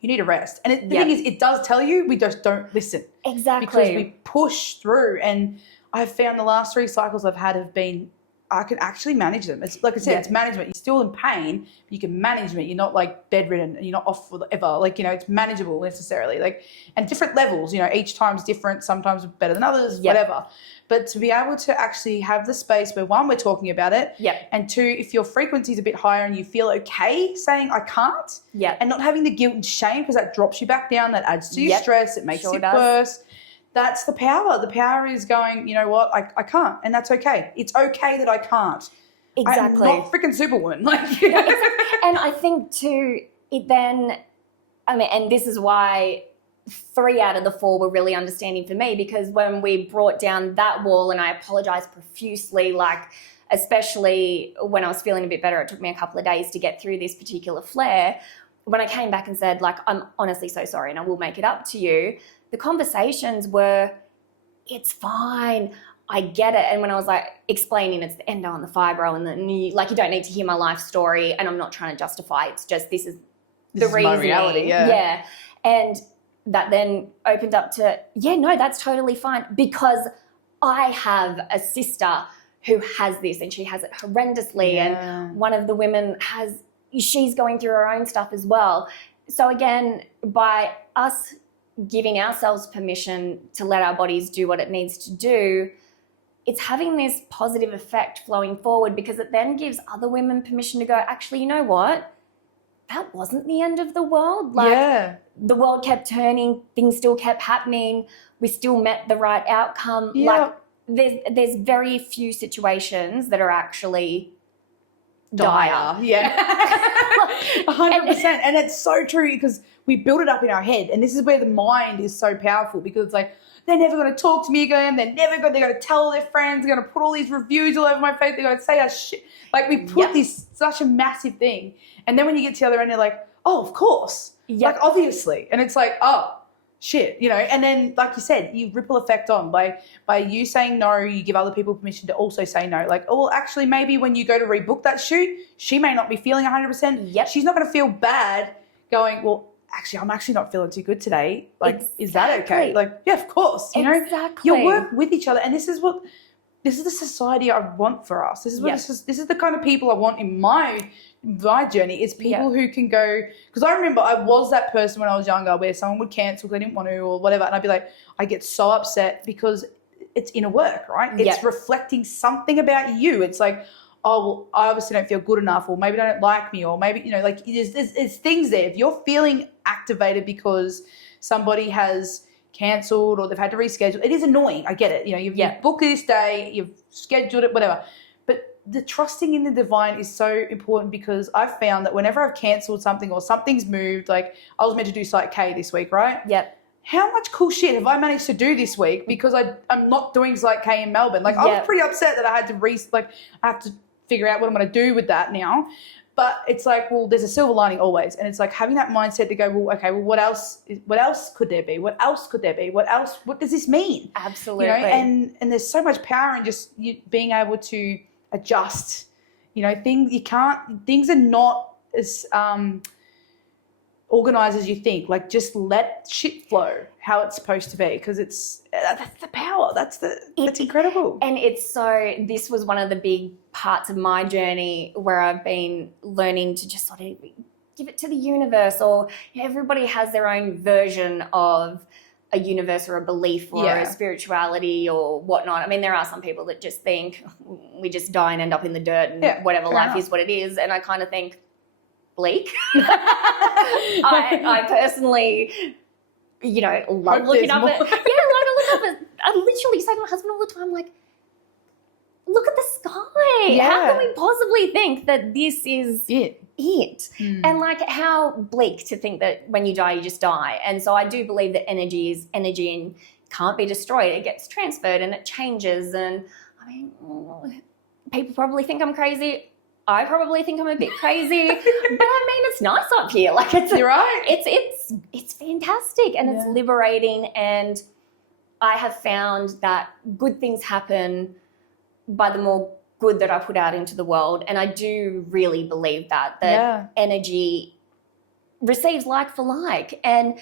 you need a rest. And the thing is, it does tell you, we just don't listen. Exactly. Because we push through. And I've found the last 3 cycles I've had have been, I can actually manage them. It's like I said, it's management. You're still in pain, but you can manage it. You're not like bedridden and you're not off forever. Like, you know, it's manageable necessarily. Like, and different levels, you know, each time's different, sometimes better than others, whatever. But to be able to actually have the space where, 1, we're talking about it. And 2, if your frequency is a bit higher and you feel okay saying I can't. And not having the guilt and shame, because that drops you back down, that adds to your stress, it makes it worse. That's the power. The power is going, you know what, I can't, and that's okay. It's okay that I can't. Exactly. I'm not freaking Superwoman. Like, And I think too, it then, I mean, and this is why 3 out of the 4 were really understanding for me, because when we brought down that wall, and I apologized profusely, like, especially when I was feeling a bit better, it took me a couple of days to get through this particular flare. When I came back and said, like, I'm honestly so sorry and I will make it up to you, the conversations were, it's fine, I get it. And when I was like explaining it's the endo and the fibro, and then you don't need to hear my life story, and I'm not trying to justify, it's just this is the reason. My reality, And that then opened up to, no, that's totally fine, because I have a sister who has this and she has it horrendously, and one of the women she's going through her own stuff as well. So again, by us giving ourselves permission to let our bodies do what it needs to do, it's having this positive effect flowing forward, because it then gives other women permission to go, actually, you know what? That wasn't the end of the world. The world kept turning, things still kept happening, we still met the right outcome. Like, there's very few situations that are actually dire. 100%. And it's so true, because we build it up in our head. And this is where the mind is so powerful, because it's like, they're never going to talk to me again. They're going to tell their friends. They're going to put all these reviews all over my face. They're going to say our shit. Like, we put this such a massive thing. And then when you get to the other end, you're like, oh, of course. Like, obviously. And it's like, oh, shit, you know. And then, like you said, you ripple effect on. By you saying no, you give other people permission to also say no. Like, oh, well, actually, maybe when you go to rebook that shoot, she may not be feeling 100%. Yep. She's not going to feel bad going, well, actually, I'm actually not feeling too good today. Like, is that okay? Like, yeah, of course. You know, you work with each other, and this is the society I want for us. This is what this is the kind of people I want in my journey. Is people who can go, because I remember I was that person when I was younger where someone would cancel because they didn't want to or whatever, and I'd be like, I get so upset because it's inner work, right? It's reflecting something about you. It's like, oh, well, I obviously don't feel good enough, or maybe they don't like me, or maybe, you know, like there's things there. If you're feeling activated because somebody has cancelled or they've had to reschedule, it is annoying. I get it. You know, you've booked this day, you've scheduled it, whatever. But the trusting in the divine is so important, because I've found that whenever I've cancelled something or something's moved, like I was meant to do Site K this week, right? Yep. How much cool shit have I managed to do this week because I'm not doing Site K in Melbourne? Like, I was pretty upset that I had to I have to figure out what I'm going to do with that now. But it's like, well, there's a silver lining always. And it's like having that mindset to go, well, okay, well, what else could there be? What else could there be? What does this mean? Absolutely. You know, and there's so much power in just you being able to adjust. You know, things are not as organized as you think. Like, just let shit flow how it's supposed to be, because that's the power. That's incredible. And this was one of the big parts of my journey where I've been learning to just sort of give it to the universe, or everybody has their own version of a universe or a belief or a spirituality or whatnot. I mean, there are some people that just think we just die and end up in the dirt and whatever life is what it is. And I kind of think, bleak. I personally, you know, love looking up at, I literally say to my husband all the time, like, look at the sky. Yeah. How can we possibly think that this is it? And like, how bleak to think that when you die, you just die. And so I do believe that energy is energy and can't be destroyed. It gets transferred and it changes. And I mean, people probably think I'm crazy. I probably think I'm a bit crazy, but I mean, it's nice up here. Like, you're right. It's fantastic, and it's liberating. And I have found that good things happen by the more good that I put out into the world. And I do really believe that energy receives like for like. And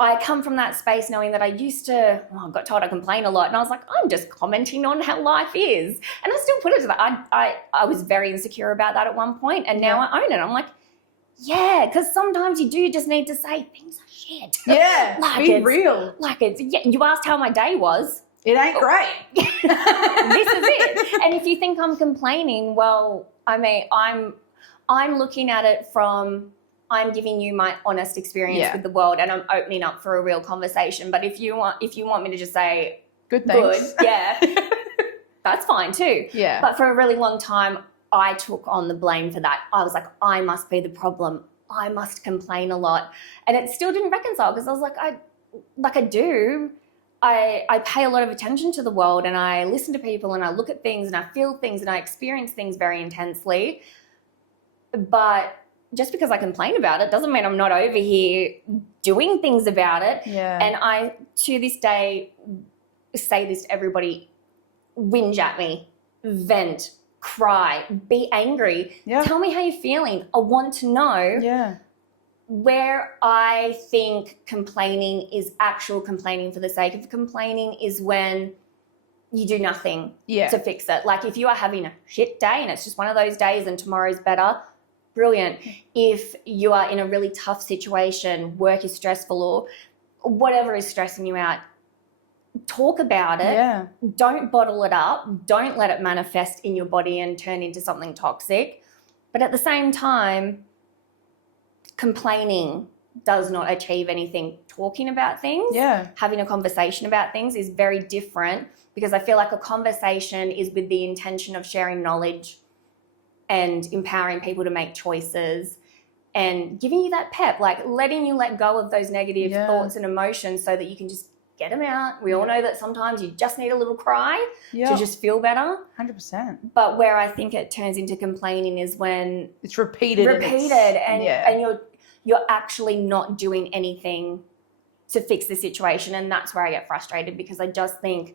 I come from that space knowing that I got told I complain a lot, and I was like, I'm just commenting on how life is. And I still put it to that. I was very insecure about that at one point, and now I own it. I'm like, yeah, because sometimes you do just need to say things are shit. Yeah, like, be real. Like, you asked how my day was. It ain't great. This is it. And if you think I'm complaining, well, I mean, I'm looking at it from, I'm giving you my honest experience with the world, and I'm opening up for a real conversation. But if you want me to just say good things, that's fine too. Yeah. But for a really long time, I took on the blame for that. I was like, I must be the problem. I must complain a lot, and it still didn't reconcile, because I was like, I do. I pay a lot of attention to the world, and I listen to people, and I look at things, and I feel things, and I experience things very intensely. But just because I complain about it doesn't mean I'm not over here doing things about it. Yeah. And I, to this day, say this to everybody: whinge at me, vent, cry, be angry. Yeah. Tell me how you're feeling. I want to know. Yeah. Where I think complaining is actual complaining for the sake of complaining is when you do nothing to fix it. Like, if you are having a shit day and it's just one of those days and tomorrow's better, brilliant. If you are in a really tough situation, work is stressful, or whatever is stressing you out, talk about it. Yeah. Don't bottle it up. Don't let it manifest in your body and turn into something toxic. But at the same time, complaining does not achieve anything. Talking about things, having a conversation about things is very different, because I feel like a conversation is with the intention of sharing knowledge and empowering people to make choices. and giving you that pep, like letting you let go of those negative Yeah. thoughts and emotions so that you can just get them out. We all know that sometimes you just need a little cry Yeah. to just feel better. 100%. But where I think it turns into complaining is when It's repeated and you're actually not doing anything to fix the situation. And that's where I get frustrated, because I just think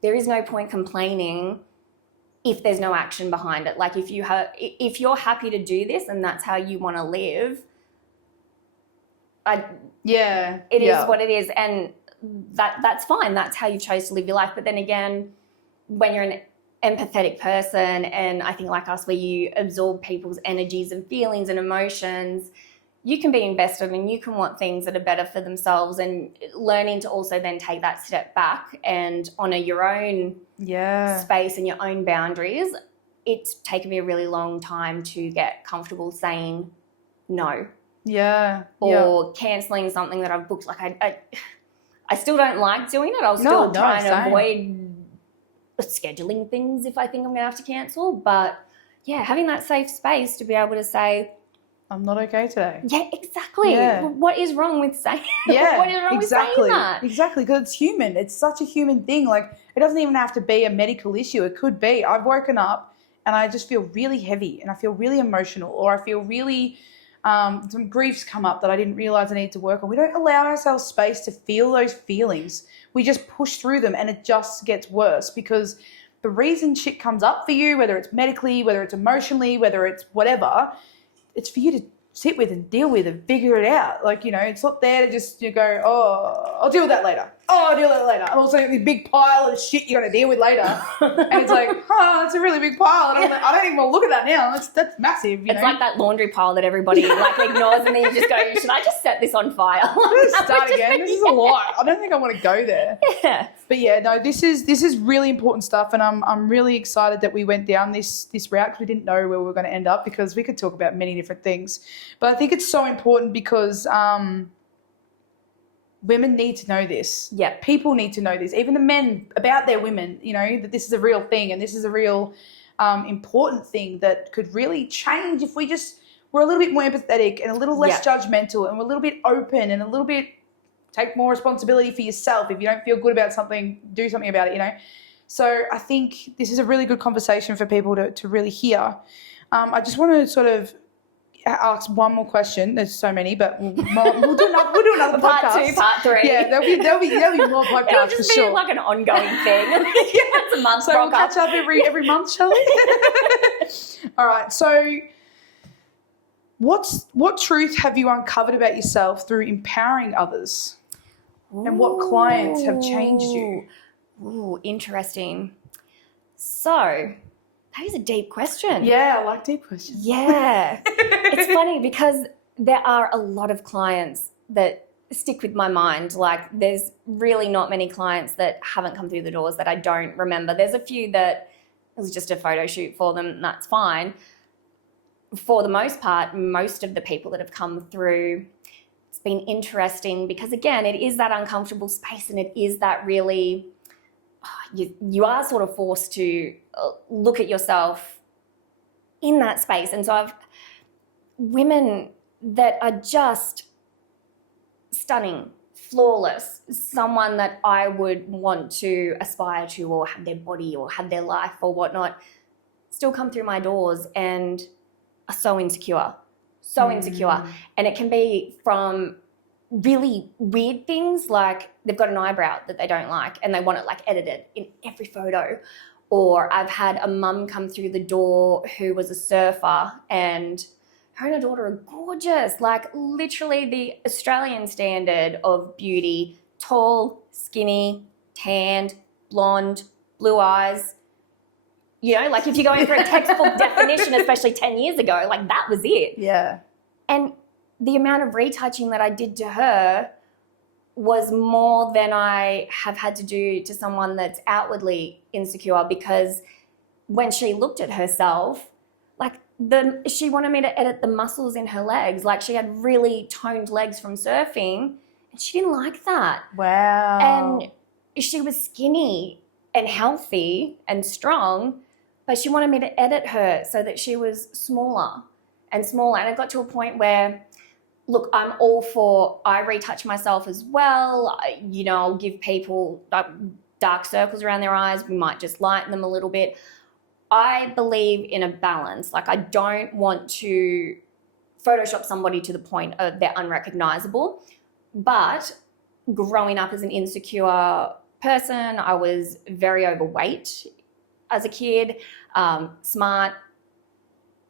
there is no point complaining if there's no action behind it. Like if you're happy to do this and that's how you want to live, it is what it is, and that's fine. That's how you chose to live your life. But then again, when you're an empathetic person, and I think like us, where you absorb people's energies and feelings and emotions, you can be invested and you can want things that are better for themselves, and learning to also then take that step back and honor your own space and your own boundaries. It's taken me a really long time to get comfortable saying no. Or cancelling something that I've booked. Like I still don't like doing it. I'll still try and avoid scheduling things if I think I'm going to have to cancel. But yeah, having that safe space to be able to say, I'm not okay today. Yeah, exactly. Yeah. What is wrong with saying? What is wrong with saying that? Exactly, because it's human. It's such a human thing. Like, it doesn't even have to be a medical issue. It could be, I've woken up and I just feel really heavy and I feel really emotional, or I feel really some griefs come up that I didn't realize I need to work on. We don't allow ourselves space to feel those feelings. We just push through them, and it just gets worse, because the reason shit comes up for you, whether it's medically, whether it's emotionally, whether it's whatever, it's for you to sit with and deal with and figure it out. Like, it's not there to just go, oh, I'll deal with that later. Oh, I'll deal with that later. And also this big pile of shit you're going to deal with later. And it's like, oh, that's a really big pile. And I don't even want to look at that now. That's massive, It's like that laundry pile that everybody ignores, and then you just go, should I just set this on fire? Start again. This is a lot. I don't think I want to go there. Yeah. But yeah, no, this is really important stuff, and I'm really excited that we went down this route, because we didn't know where we were going to end up, because we could talk about many different things. But I think it's so important because women need to know this. Yeah. People need to know this. Even the men, about their women, that this is a real thing, and this is a real important thing that could really change if we just were a little bit more empathetic and a little less judgmental, and we're a little bit open and a little bit take more responsibility for yourself. If you don't feel good about something, do something about it, So I think this is a really good conversation for people to really hear. I just want to sort of ask one more question. There's so many, but we'll do another part podcast. 2, part 3. Yeah, there'll be more podcasts. It'll just for be sure. like an ongoing thing. It's a month. So we'll catch up every month, shall we? All right. So, what truth have you uncovered about yourself through empowering others? And what clients have changed you? Ooh, interesting. So, that is a deep question. Yeah, I like deep questions. Yeah. It's funny because there are a lot of clients that stick with my mind. Like, there's really not many clients that haven't come through the doors that I don't remember. There's a few that it was just a photo shoot for them, and that's fine. For the most part, most of the people that have come through, it's been interesting because, again, it is that uncomfortable space, and it is that really, you are sort of forced to look at yourself in that space. And so I've women that are just stunning, flawless, someone that I would want to aspire to or have their body or have their life or whatnot, still come through my doors and are so insecure. And it can be from really weird things, like they've got an eyebrow that they don't like and they want it edited in every photo. Or I've had a mum come through the door who was a surfer, and her and her daughter are gorgeous, literally the Australian standard of beauty, tall, skinny, tanned, blonde, blue eyes. If you're going for a textbook definition, especially 10 years ago, that was it. Yeah. And the amount of retouching that I did to her was more than I have had to do to someone that's outwardly insecure, because when she looked at herself, she wanted me to edit the muscles in her legs. She had really toned legs from surfing, and she didn't like that. Wow. And she was skinny and healthy and strong, but she wanted me to edit her so that she was smaller and smaller. And it got to a point where, look, I'm all for, I retouch myself as well. I'll give people dark circles around their eyes. We might just lighten them a little bit. I believe in a balance. Like, I don't want to Photoshop somebody to the point of they're unrecognizable. But growing up as an insecure person, I was very overweight as a kid, smart,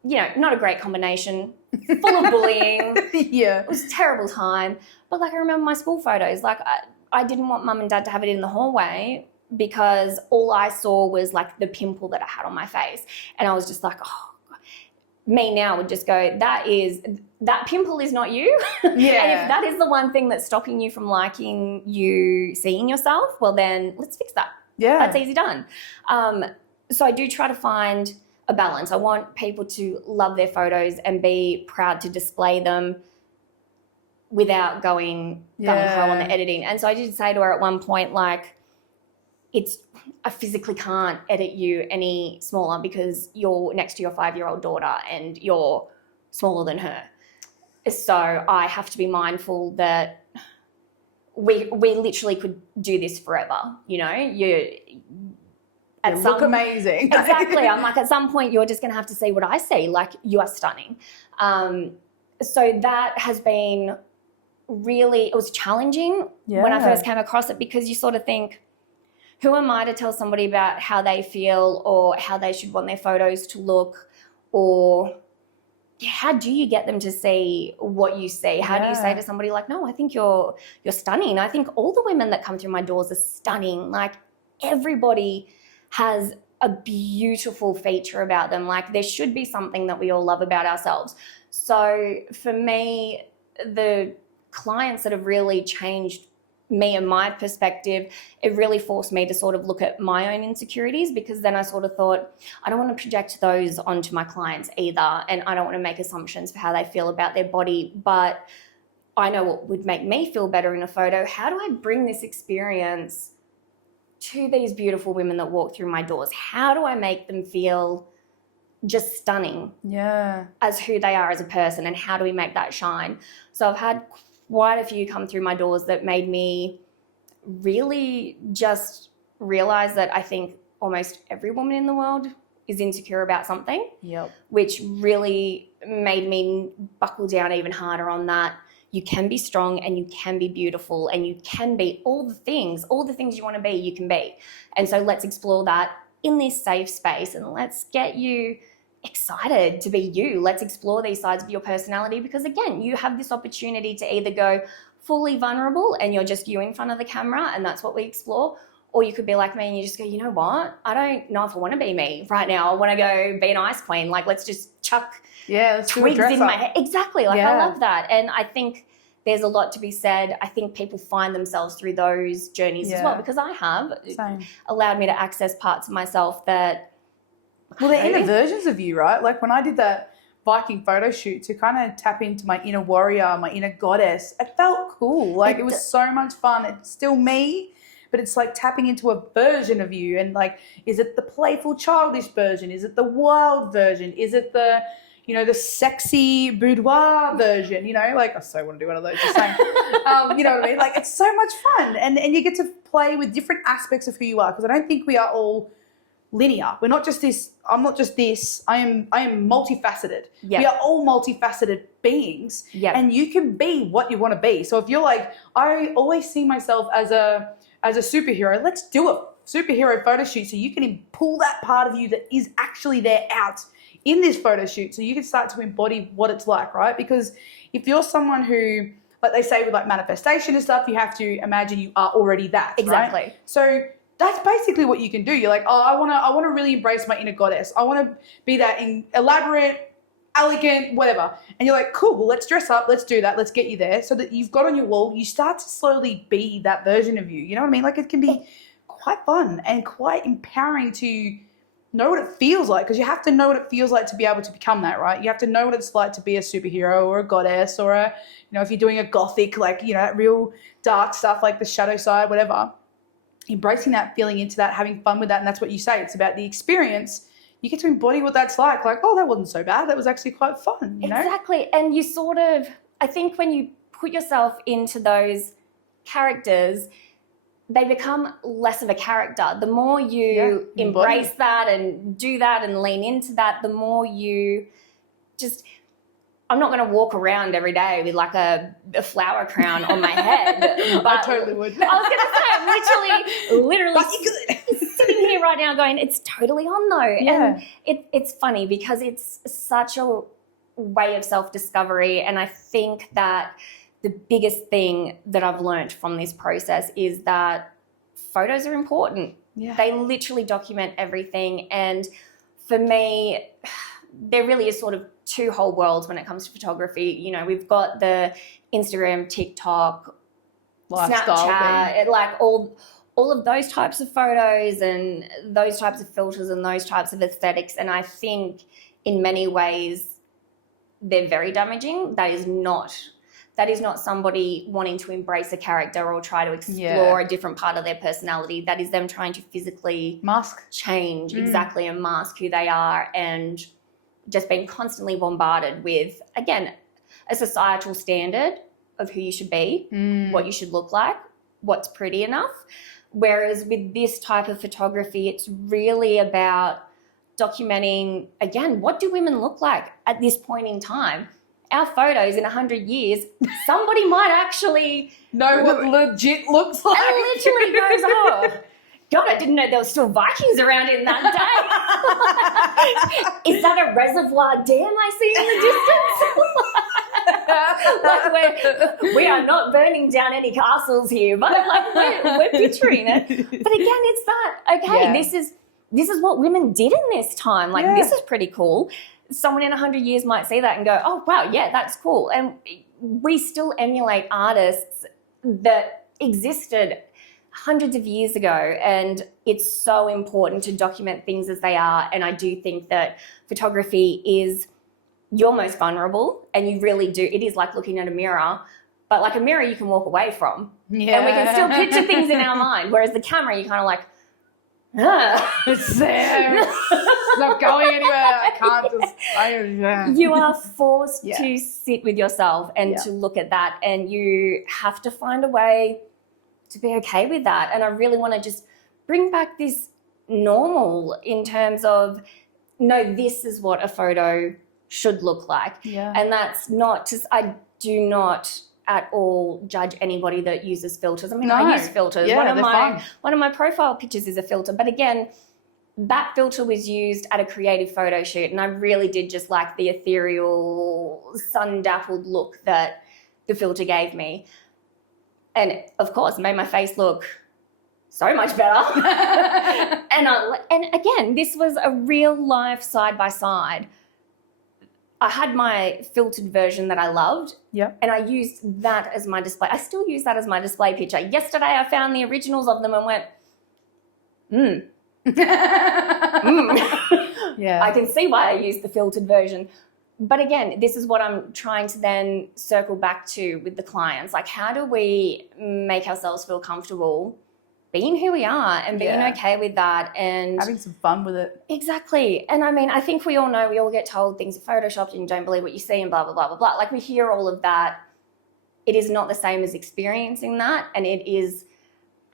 not a great combination, full of bullying. Yeah. It was a terrible time. But I remember my school photos. I didn't want mum and dad to have it in the hallway because all I saw was the pimple that I had on my face. And I was just me now would just go, that pimple is not you. Yeah. And if that is the one thing that's stopping you from liking you seeing yourself, well then let's fix that. Yeah. That's easy done. So I do try to find a balance. I want people to love their photos and be proud to display them without going gung-ho on the editing. And so I did say to her at one point, I physically can't edit you any smaller because you're next to your 5-year-old daughter and you're smaller than her. So I have to be mindful that we literally could do this forever. Look amazing. Exactly. I'm at some point you're just going to have to see what I see. You are stunning. So that has been really, it was challenging when I first came across it, because you sort of think, who am I to tell somebody about how they feel or how they should want their photos to look, or how do you get them to see what you see? How do you say to somebody no, I think you're stunning. I think all the women that come through my doors are stunning. Everybody has a beautiful feature about them. There should be something that we all love about ourselves. So for me, the clients that have really changed me and my perspective, it really forced me to sort of look at my own insecurities, because then I sort of thought, I don't want to project those onto my clients either, and I don't want to make assumptions for how they feel about their body, but I know what would make me feel better in a photo. How do I bring this experience to these beautiful women that walk through my doors? How do I make them feel just stunning as who they are as a person, and how do we make that shine? So I've had quite a few come through my doors that made me really just realize that I think almost every woman in the world is insecure about something, which really made me buckle down even harder on that. You can be strong and you can be beautiful and you can be all the things you want to be, you can be. And so let's explore that in this safe space, and let's get you excited to be you. Let's explore these sides of your personality, because again, you have this opportunity to either go fully vulnerable and you're just you in front of the camera and that's what we explore, or you could be like me and you just go, you know what, I don't know if I want to be me right now. I want to go be an ice queen. Let's just chuck twigs in my head. Exactly. I love that. And I think there's a lot to be said. I think people find themselves through those journeys as well, because I have. Same. Allowed me to access parts of myself that, well, they're inner versions of you, right? When I did that Viking photo shoot to kind of tap into my inner warrior, my inner goddess, it felt cool. It was so much fun. It's still me, but it's tapping into a version of you. And is it the playful, childish version? Is it the wild version? Is it the, the sexy boudoir version? I so want to do one of those. Just saying. You know what I mean? It's so much fun. And you get to play with different aspects of who you are, because I don't think we are all linear. We're not just this. I'm not just this. I am multifaceted. Yep. We are all multifaceted beings. Yep. And you can be what you want to be. So if you're I always see myself as a superhero, let's do a superhero photo shoot so you can pull that part of you that is actually there out in this photo shoot, so you can start to embody what it's like, right? Because if you're someone who, they say with manifestation and stuff, you have to imagine you are already that. Exactly. Right? So that's basically what you can do. You're I want to really embrace my inner goddess. I want to be that elaborate, elegant, whatever. And you're cool, well, let's dress up, let's do that, let's get you there, so that you've got on your wall, you start to slowly be that version of you. You know what I mean? It can be quite fun and quite empowering to know what it feels like, because you have to know what it feels like to be able to become that, right? You have to know what it's like to be a superhero or a goddess, or if you're doing a gothic, that real dark stuff, the shadow side, whatever. Embracing that, feeling into that, having fun with that, and that's what you say. It's about the experience. you get to embody what that's like. Like, oh, that wasn't so bad. That was actually quite fun, you know? Exactly. And you sort of, I think when you put yourself into those characters, they become less of a character. The more you embrace that and do that and lean into that, the more you just, I'm not going to walk around every day with like a flower crown on my head. But I totally would. I was going to say, I'm literally But you could. sitting here right now going, it's totally on though. Yeah. And it's funny because it's such a way of self-discovery. And I think that the biggest thing that I've learned from this process is that photos are important. Yeah. They literally document everything. And for me, there really is sort of two whole worlds when it comes to photography. You know, we've got the Instagram, TikTok, Lifestyle Snapchat, thing. like all of those types of photos and those types of filters and those types of aesthetics. And I think in many ways they're very damaging. That is not somebody wanting to embrace a character or try to explore a different part of their personality. That is them trying to physically change exactly and mask who they are, and just being constantly bombarded with, again, a societal standard of who you should be, what you should look like, what's pretty enough. Whereas with this type of photography, it's really about documenting, again, what do women look like at this point in time? Our photos in 100 years, somebody might actually know what legit looks like. And literally goes, oh, God, I didn't know there were still Vikings around in that day. Is that a reservoir dam I see in the distance? Like we are not burning down any castles here, but like we're picturing it. But again, it's that, okay, this is what women did in this time. Like this is pretty cool. Someone in 100 years might see that and go, oh, wow, yeah, that's cool. And we still emulate artists that existed hundreds of years ago, and it's so important to document things as they are. And I do think that photography is your most vulnerable, and you really do. It is like looking at a mirror, but like a mirror you can walk away from. Yeah. And we can still picture things in our mind, whereas the camera, you kind of like, it's there. It's not going anywhere. I can't just. You are forced to sit with yourself and to look at that, and you have to find a way to be okay with that. And I really want to just bring back this normal in terms of, no, this is what a photo should look like. Yeah. And that's not just, I do not at all judge anybody that uses filters. I mean, I use filters. Yeah, one of my profile pictures is a filter, but again, that filter was used at a creative photo shoot, and I really did just like the ethereal, sun-dappled look that the filter gave me. And of course, it made my face look so much better. and again, this was a real life side-by-side. I had my filtered version that I loved, and I used that as my display. I still use that as my display picture. Yesterday, I found the originals of them and went, Yeah. I can see why I used the filtered version. But again, this is what I'm trying to then circle back to with the clients. Like, how do we make ourselves feel comfortable being who we are and being okay with that and having some fun with it? Exactly. And I mean, I think we all know, we all get told things are photoshopped and you don't believe what you see and blah, blah, blah, blah, blah. Like, we hear all of that. It is not the same as experiencing that. And it is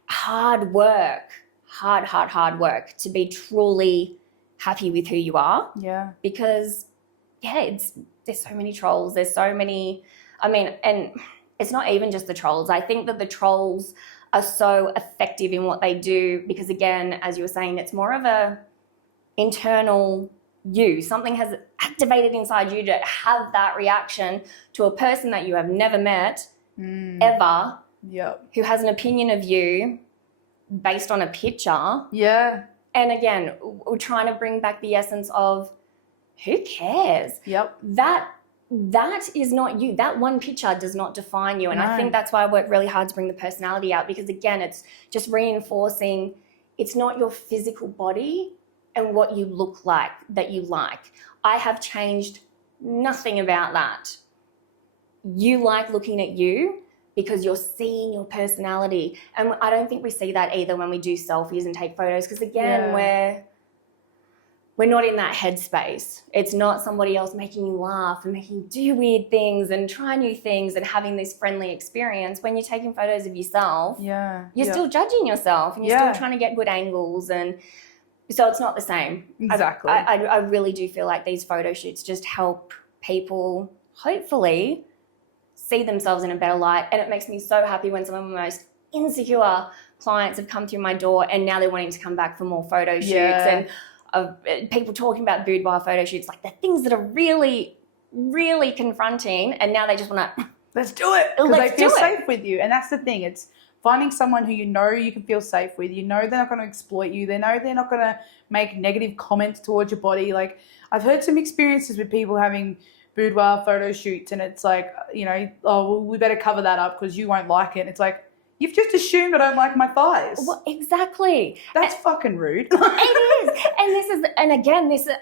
hard work, hard work to be truly happy with who you are. Yeah. Because there's so many trolls. There's so many, I mean, and it's not even just the trolls. I think that the trolls are so effective in what they do because, again, as you were saying, it's more of a internal you. Something has activated inside you to have that reaction to a person that you have never met ever, who has an opinion of you based on a picture. Yeah. And again, we're trying to bring back the essence of, who cares? Yep. That is not you. That one picture does not define you. And I think that's why I work really hard to bring the personality out, because again, it's just reinforcing it's not your physical body and what you look like that you like. I have changed nothing about that. You like looking at you because you're seeing your personality. And I don't think we see that either when we do selfies and take photos, because again, we're not in that headspace. It's not somebody else making you laugh and making you do weird things and try new things and having this friendly experience. When you're taking photos of yourself, you're still judging yourself and you're still trying to get good angles, and so it's not the same. Exactly. I really do feel like these photo shoots just help people hopefully see themselves in a better light, and it makes me so happy when some of my most insecure clients have come through my door and now they're wanting to come back for more photo shoots and people talking about boudoir photo shoots, like the things that are really, really confronting, and now they just want to let's do it because they feel safe with you. And that's the thing, it's finding someone who you know you can feel safe with. You know they're not going to exploit you. They know they're not going to make negative comments towards your body. Like, I've heard some experiences with people having boudoir photo shoots and it's like, you know, oh, well, we better cover that up because you won't like it. It's like, you've just assumed I don't like my thighs. Well, exactly. That's fucking rude. It is. And this is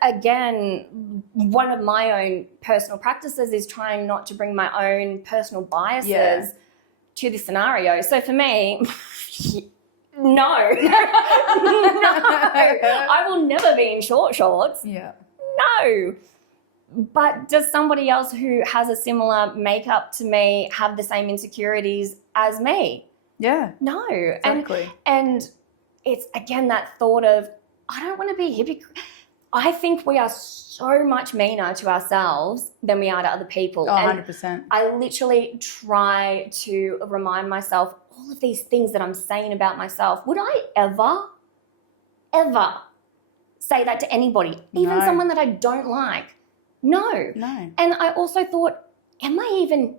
one of my own personal practices is trying not to bring my own personal biases to the scenario. So for me, no. I will never be in short shorts. Yeah. No. But does somebody else who has a similar makeup to me have the same insecurities as me? Yeah. No. Exactly. And it's, again, that thought of, I don't want to be hypocrite. I think we are so much meaner to ourselves than we are to other people. Oh, 100%. I literally try to remind myself all of these things that I'm saying about myself. Would I ever say that to anybody, even someone that I don't like? No. And I also thought, am I even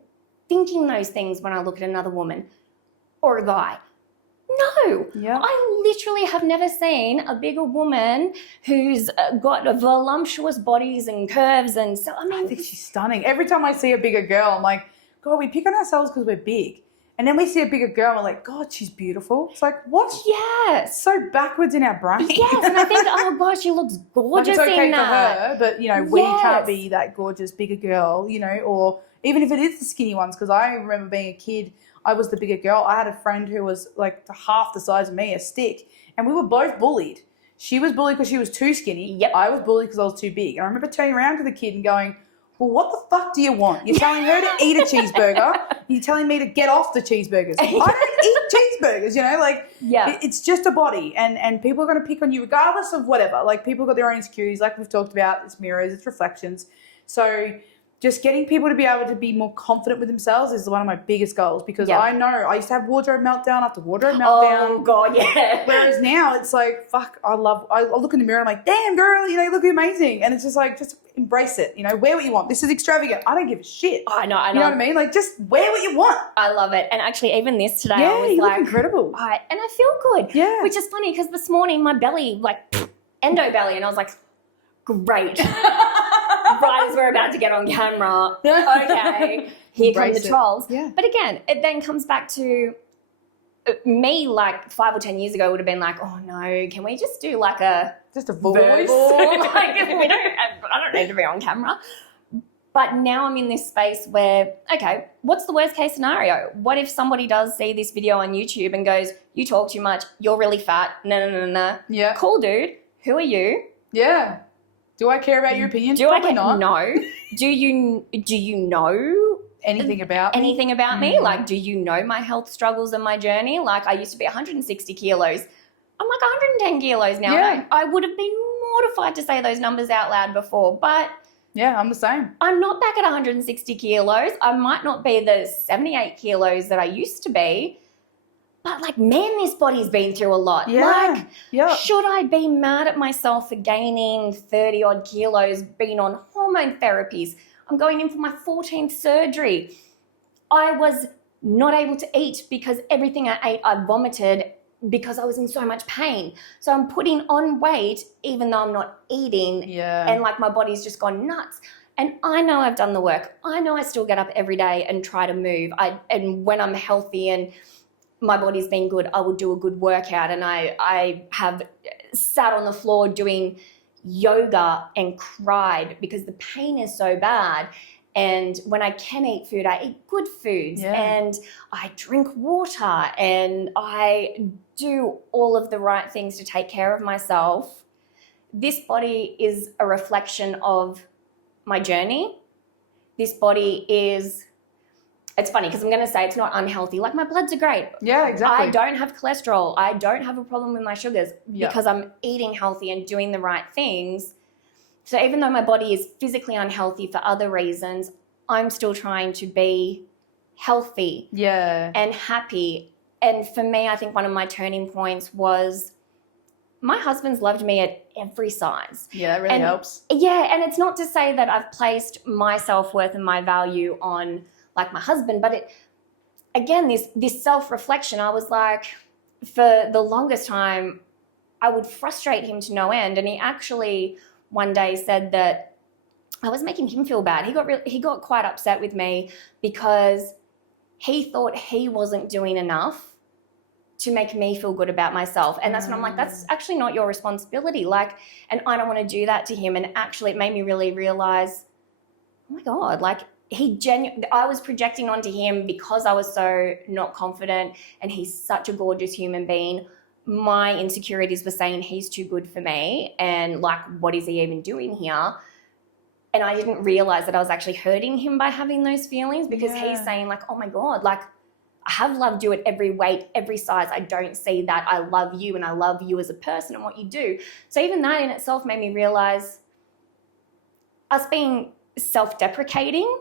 thinking those things when I look at another woman or a guy? No. Yeah. I literally have never seen a bigger woman who's got voluptuous bodies and curves, and so I think she's stunning. Every time I see a bigger girl, I'm like, God, we pick on ourselves because we're big. And then we see a bigger girl and we're like, God, she's beautiful. It's like, what? Yes. It's so backwards in our brain. Yes, and I think, oh gosh, she looks gorgeous like, it's okay in that. for her, but, you know, we can't be that gorgeous bigger girl, you know, or even if it is the skinny ones, because I remember being a kid, I was the bigger girl. I had a friend who was like half the size of me, a stick, and we were both bullied. She was bullied because she was too skinny. Yep. I was bullied because I was too big. And I remember turning around to the kid and going, well, what the fuck do you want? You're telling her to eat a cheeseburger. You're telling me to get off the cheeseburgers. I don't eat cheeseburgers, you know? Like, it's just a body. And people are going to pick on you regardless of whatever. Like, people got their own insecurities. Like we've talked about, it's mirrors, it's reflections. So just getting people to be able to be more confident with themselves is one of my biggest goals, because I know I used to have wardrobe meltdown after wardrobe meltdown. Oh, God, yeah. Whereas now it's like, fuck, I look in the mirror and I'm like, damn, girl, you know, you look amazing. And it's just like, just embrace it. You know, wear what you want. This is extravagant. I don't give a shit. I know. You know what I mean? Like, just wear what you want. I love it. And actually, even this today, Yeah, I was you like, look incredible. and I feel good. Yeah. Which is funny because this morning my belly, like, endo belly, and I was like, great. Right as we're about to get on camera. Okay, here come the trolls. Yeah. But again, it then comes back to me, like 5 or 10 years ago would have been like, oh no, can we just do like just a voice? Like, I don't need to be on camera. But now I'm in this space where, okay, what's the worst case scenario? What if somebody does see this video on YouTube and goes, you talk too much, you're really fat, no. Yeah. Cool, dude. Who are you? Yeah. Do I care about your opinion? Probably not. No. Do you know anything about me? Like, do you know my health struggles and my journey? Like, I used to be 160 kilos. I'm like 110 kilos now. Yeah. I would have been mortified to say those numbers out loud before, but yeah, I'm the same. I'm not back at 160 kilos. I might not be the 78 kilos that I used to be. But, like, man, this body's been through a lot. Yeah. Like, should I be mad at myself for gaining 30-odd kilos, being on hormone therapies? I'm going in for my 14th surgery. I was not able to eat because everything I ate, I vomited because I was in so much pain. So I'm putting on weight even though I'm not eating. Yeah. And, like, my body's just gone nuts. And I know I've done the work. I know I still get up every day and try to move. And when I'm healthy and my body's been good, I will do a good workout. And I have sat on the floor doing yoga and cried because the pain is so bad. And when I can eat food, I eat good foods and I drink water and I do all of the right things to take care of myself. this body is a reflection of my journey. This body is, it's funny because I'm going to say it's not unhealthy. Like my bloods are great. Yeah, exactly. I don't have cholesterol. I don't have a problem with my sugars because I'm eating healthy and doing the right things. So even though my body is physically unhealthy for other reasons, I'm still trying to be healthy and happy. And for me, I think one of my turning points was my husband's loved me at every size. Yeah, that really helps. Yeah, and it's not to say that I've placed my self-worth and my value on like my husband, but this self-reflection, I was like, for the longest time, I would frustrate him to no end. And he actually one day said that I was making him feel bad. He got quite upset with me because he thought he wasn't doing enough to make me feel good about myself. And that's when I'm like, that's actually not your responsibility. Like, and I don't want to do that to him. And actually it made me really realize, oh my God, like I was projecting onto him because I was so not confident and he's such a gorgeous human being. My insecurities were saying he's too good for me. And like, what is he even doing here? And I didn't realize that I was actually hurting him by having those feelings because he's saying like, oh my God, like, I have loved you at every weight, every size. I don't see that. I love you and I love you as a person and what you do. So even that in itself made me realize us being self-deprecating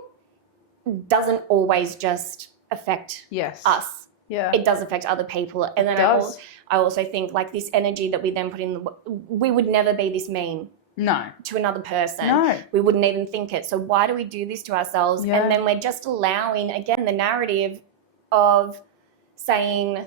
doesn't always just affect us. Yeah. It does affect other people. And then I also think like this energy that we then put in, we would never be this mean. No. To another person. No. We wouldn't even think it. So why do we do this to ourselves? Yeah. And then we're just allowing, again, the narrative of saying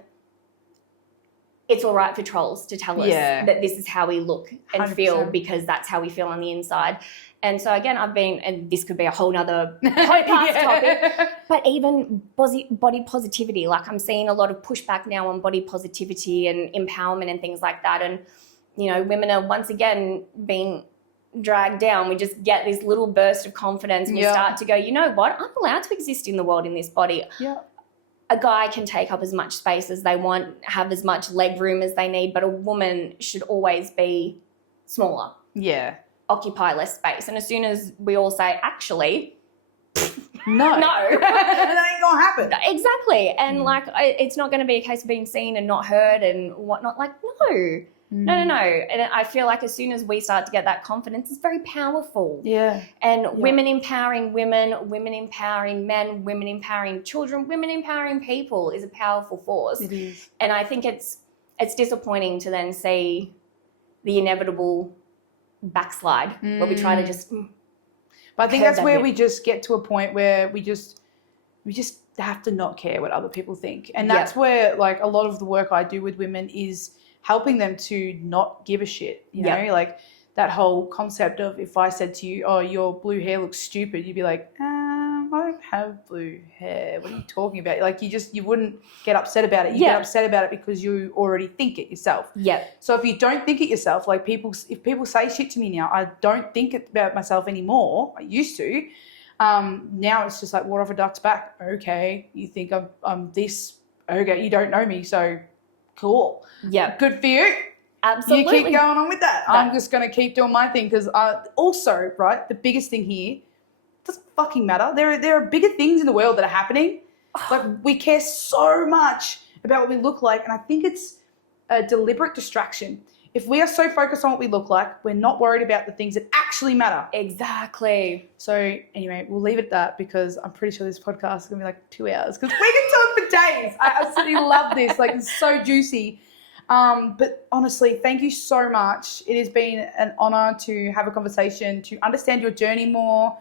it's all right for trolls to tell us that this is how we look and 100%. Feel because that's how we feel on the inside. And so again, and this could be a whole nother podcast topic, but even body positivity, like I'm seeing a lot of pushback now on body positivity and empowerment and things like that. And, you know, women are once again being dragged down. We just get this little burst of confidence and we start to go, you know what, I'm allowed to exist in the world in this body. Yeah. A guy can take up as much space as they want, have as much leg room as they need, but a woman should always be smaller. Yeah. Occupy less space. And as soon as we all say, actually, no. That ain't going to happen. Exactly. And like, it's not going to be a case of being seen and not heard and whatnot. Like, no. No. And I feel like as soon as we start to get that confidence, it's very powerful. Yeah. And women empowering women, women empowering men, women empowering children, women empowering people is a powerful force. It is. And I think it's disappointing to then see the inevitable backslide where we try to just But I think that's where we just get to a point where we just have to not care what other people think. And that's where like a lot of the work I do with women is helping them to not give a shit, you know, like that whole concept of if I said to you, oh, your blue hair looks stupid, you'd be like, I don't have blue hair. What are you talking about? Like you wouldn't get upset about it. You get upset about it because you already think it yourself. Yeah. So if you don't think it yourself, like if people say shit to me now, I don't think it about myself anymore. I used to. Now it's just like water off a duck's back. Okay. You think I'm this. Okay. You don't know me. So cool. Yeah. Good for you. Absolutely. You keep going on with that. I'm just going to keep doing my thing because also, right, the biggest thing here, doesn't fucking matter. There are bigger things in the world that are happening. Like we care so much about what we look like, and I think it's a deliberate distraction. If we are so focused on what we look like, we're not worried about the things that actually matter. Exactly. So anyway, we'll leave it at that because I'm pretty sure this podcast is going to be like 2 hours because we can talk for days. I absolutely love this. Like it's so juicy. But honestly, thank you so much. It has been an honor to have a conversation, to understand your journey more,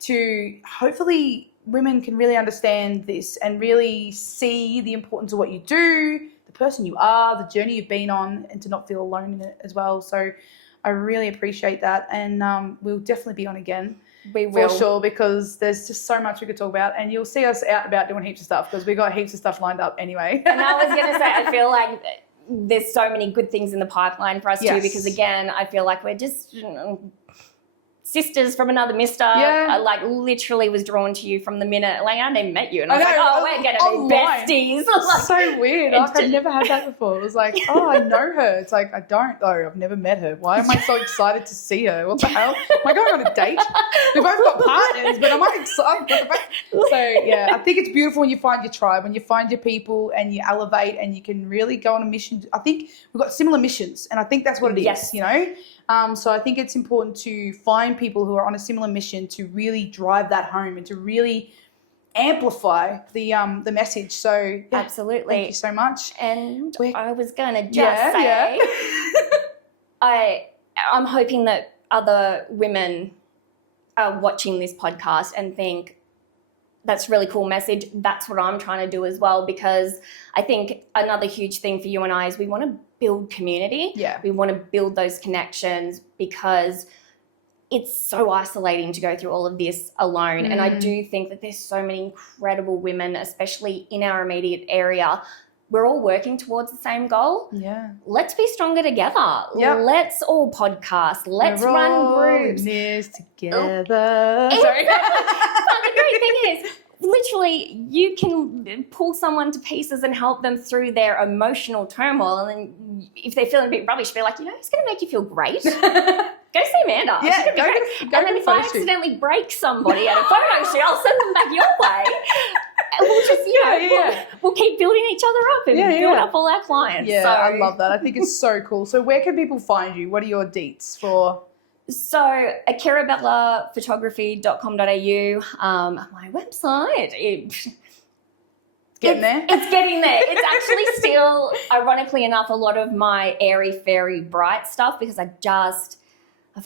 to hopefully women can really understand this and really see the importance of what you do, the person you are, the journey you've been on, and to not feel alone in it as well. So I really appreciate that. And we'll definitely be on again. We will. For sure, because there's just so much we could talk about. And you'll see us out and about doing heaps of stuff because we got heaps of stuff lined up anyway. And I was going to say, I feel like there's so many good things in the pipeline for us too, because again, I feel like we're just sisters from another mister. Yeah. I like literally was drawn to you from the minute like I never met you, and I was I like, know, oh, we're gonna be besties. Like, so weird. Like, I've never had that before. It was like, oh, I know her. It's like, I don't though. I've never met her. Why am I so excited to see her? What the hell? Am I going on a date? We've both got partners, but am I excited? So yeah, I think it's beautiful when you find your tribe, when you find your people and you elevate and you can really go on a mission. I think we've got similar missions, and I think that's what it is, Yes. you know? So I think it's important to find people who are on a similar mission to really drive that home and to really amplify the message. So yeah, absolutely. thank you so much. And I was gonna just say, I'm hoping that other women are watching this podcast and think, that's a really cool message. That's what I'm trying to do as well, because I think another huge thing for you and I is we want to build community. Yeah. We want to build those connections because it's so isolating to go through all of this alone. And I do think that there's so many incredible women, especially in our immediate area. We're all working towards the same goal. Yeah. Let's be stronger together. Yep. Let's all podcast. Let's run groups. We're all in this together. Sorry. But the great thing is, literally, you can pull someone to pieces and help them through their emotional turmoil. And then if they're feeling a bit rubbish, be like, you know, it's going to make you feel great. Go see Amanda. Yeah, go and then if I accidentally break somebody at a photo shoot, I'll send them back your way. And we'll just, we'll keep building each other up and build up all our clients. Yeah, so, I love that. I think it's so cool. So where can people find you? What are your deets for? So akirabellaphotography.com.au, my website. Getting there? It's getting there. It's actually still, ironically enough, a lot of my airy, fairy, bright stuff because I've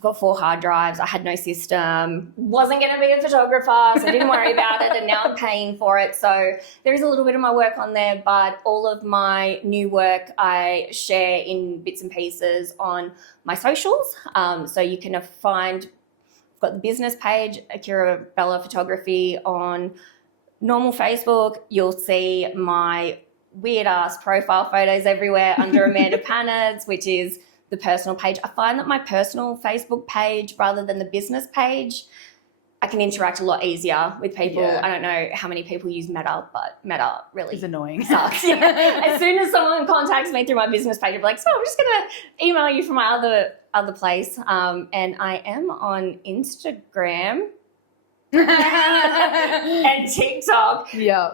got 4 hard drives. I had no system. Wasn't going to be a photographer, so I didn't worry about it. And now I'm paying for it. So there is a little bit of my work on there, but all of my new work I share in bits and pieces on my socials. So you can find, I've got the business page, Akira Bella Photography, on normal Facebook. You'll see my weird-ass profile photos everywhere under Amanda Panards, which is the personal page. I find that my personal Facebook page rather than the business page, I can interact a lot easier with people. Yeah. I don't know how many people use Meta, but Meta really It's annoying. sucks. As soon as someone contacts me through my business page, I'm like, so I'm just going to email you from my other place. And I am on Instagram and TikTok. Yeah.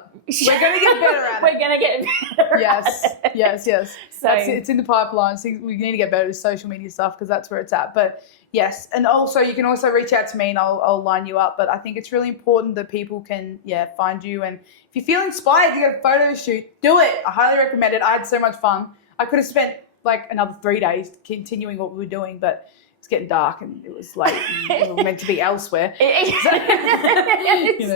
We're going to get better at it. We're going to get better Yes. at it. Yes. So it's in the pipeline. So we need to get better with social media stuff because that's where it's at. But yes, and also you can also reach out to me and I'll line you up. But I think it's really important that people can find you. And if you feel inspired to get a photo shoot, do it. I highly recommend it. I had so much fun. I could have spent like another 3 days continuing what we were doing, but it's getting dark and it was late and we were meant to be elsewhere. It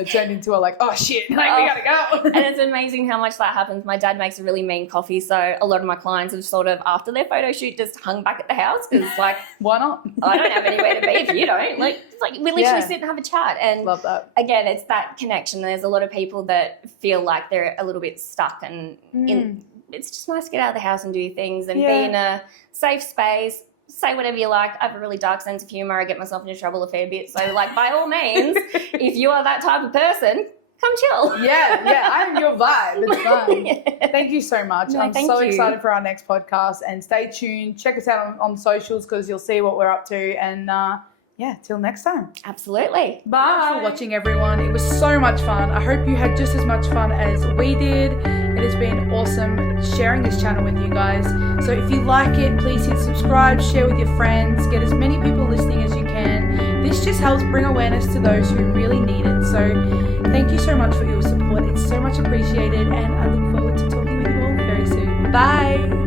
turned into oh shit, we gotta go. And it's amazing how much that happens. My dad makes a really mean coffee, so a lot of my clients have sort of, after their photo shoot, just hung back at the house because why not? I don't have anywhere to be if you don't. We literally sit and have a chat. And love that. Again, it's that connection. There's a lot of people that feel like they're a little bit stuck and it's just nice to get out of the house and do things and be in a safe space. Say whatever you like. I have a really dark sense of humor. I get myself into trouble a fair bit. So, by all means, if you are that type of person, come chill. Yeah, I'm your vibe. It's fun. Thank you so much. No, I'm so excited for our next podcast. And stay tuned. Check us out on socials because you'll see what we're up to. And till next time. Absolutely. Bye. Thanks for watching, everyone. It was so much fun. I hope you had just as much fun as we did. It has been awesome sharing this channel with you guys. So if you like it, please hit subscribe, share with your friends, get as many people listening as you can. This just helps bring awareness to those who really need it. So thank you so much for your support. It's so much appreciated, and I look forward to talking with you all very soon. Bye.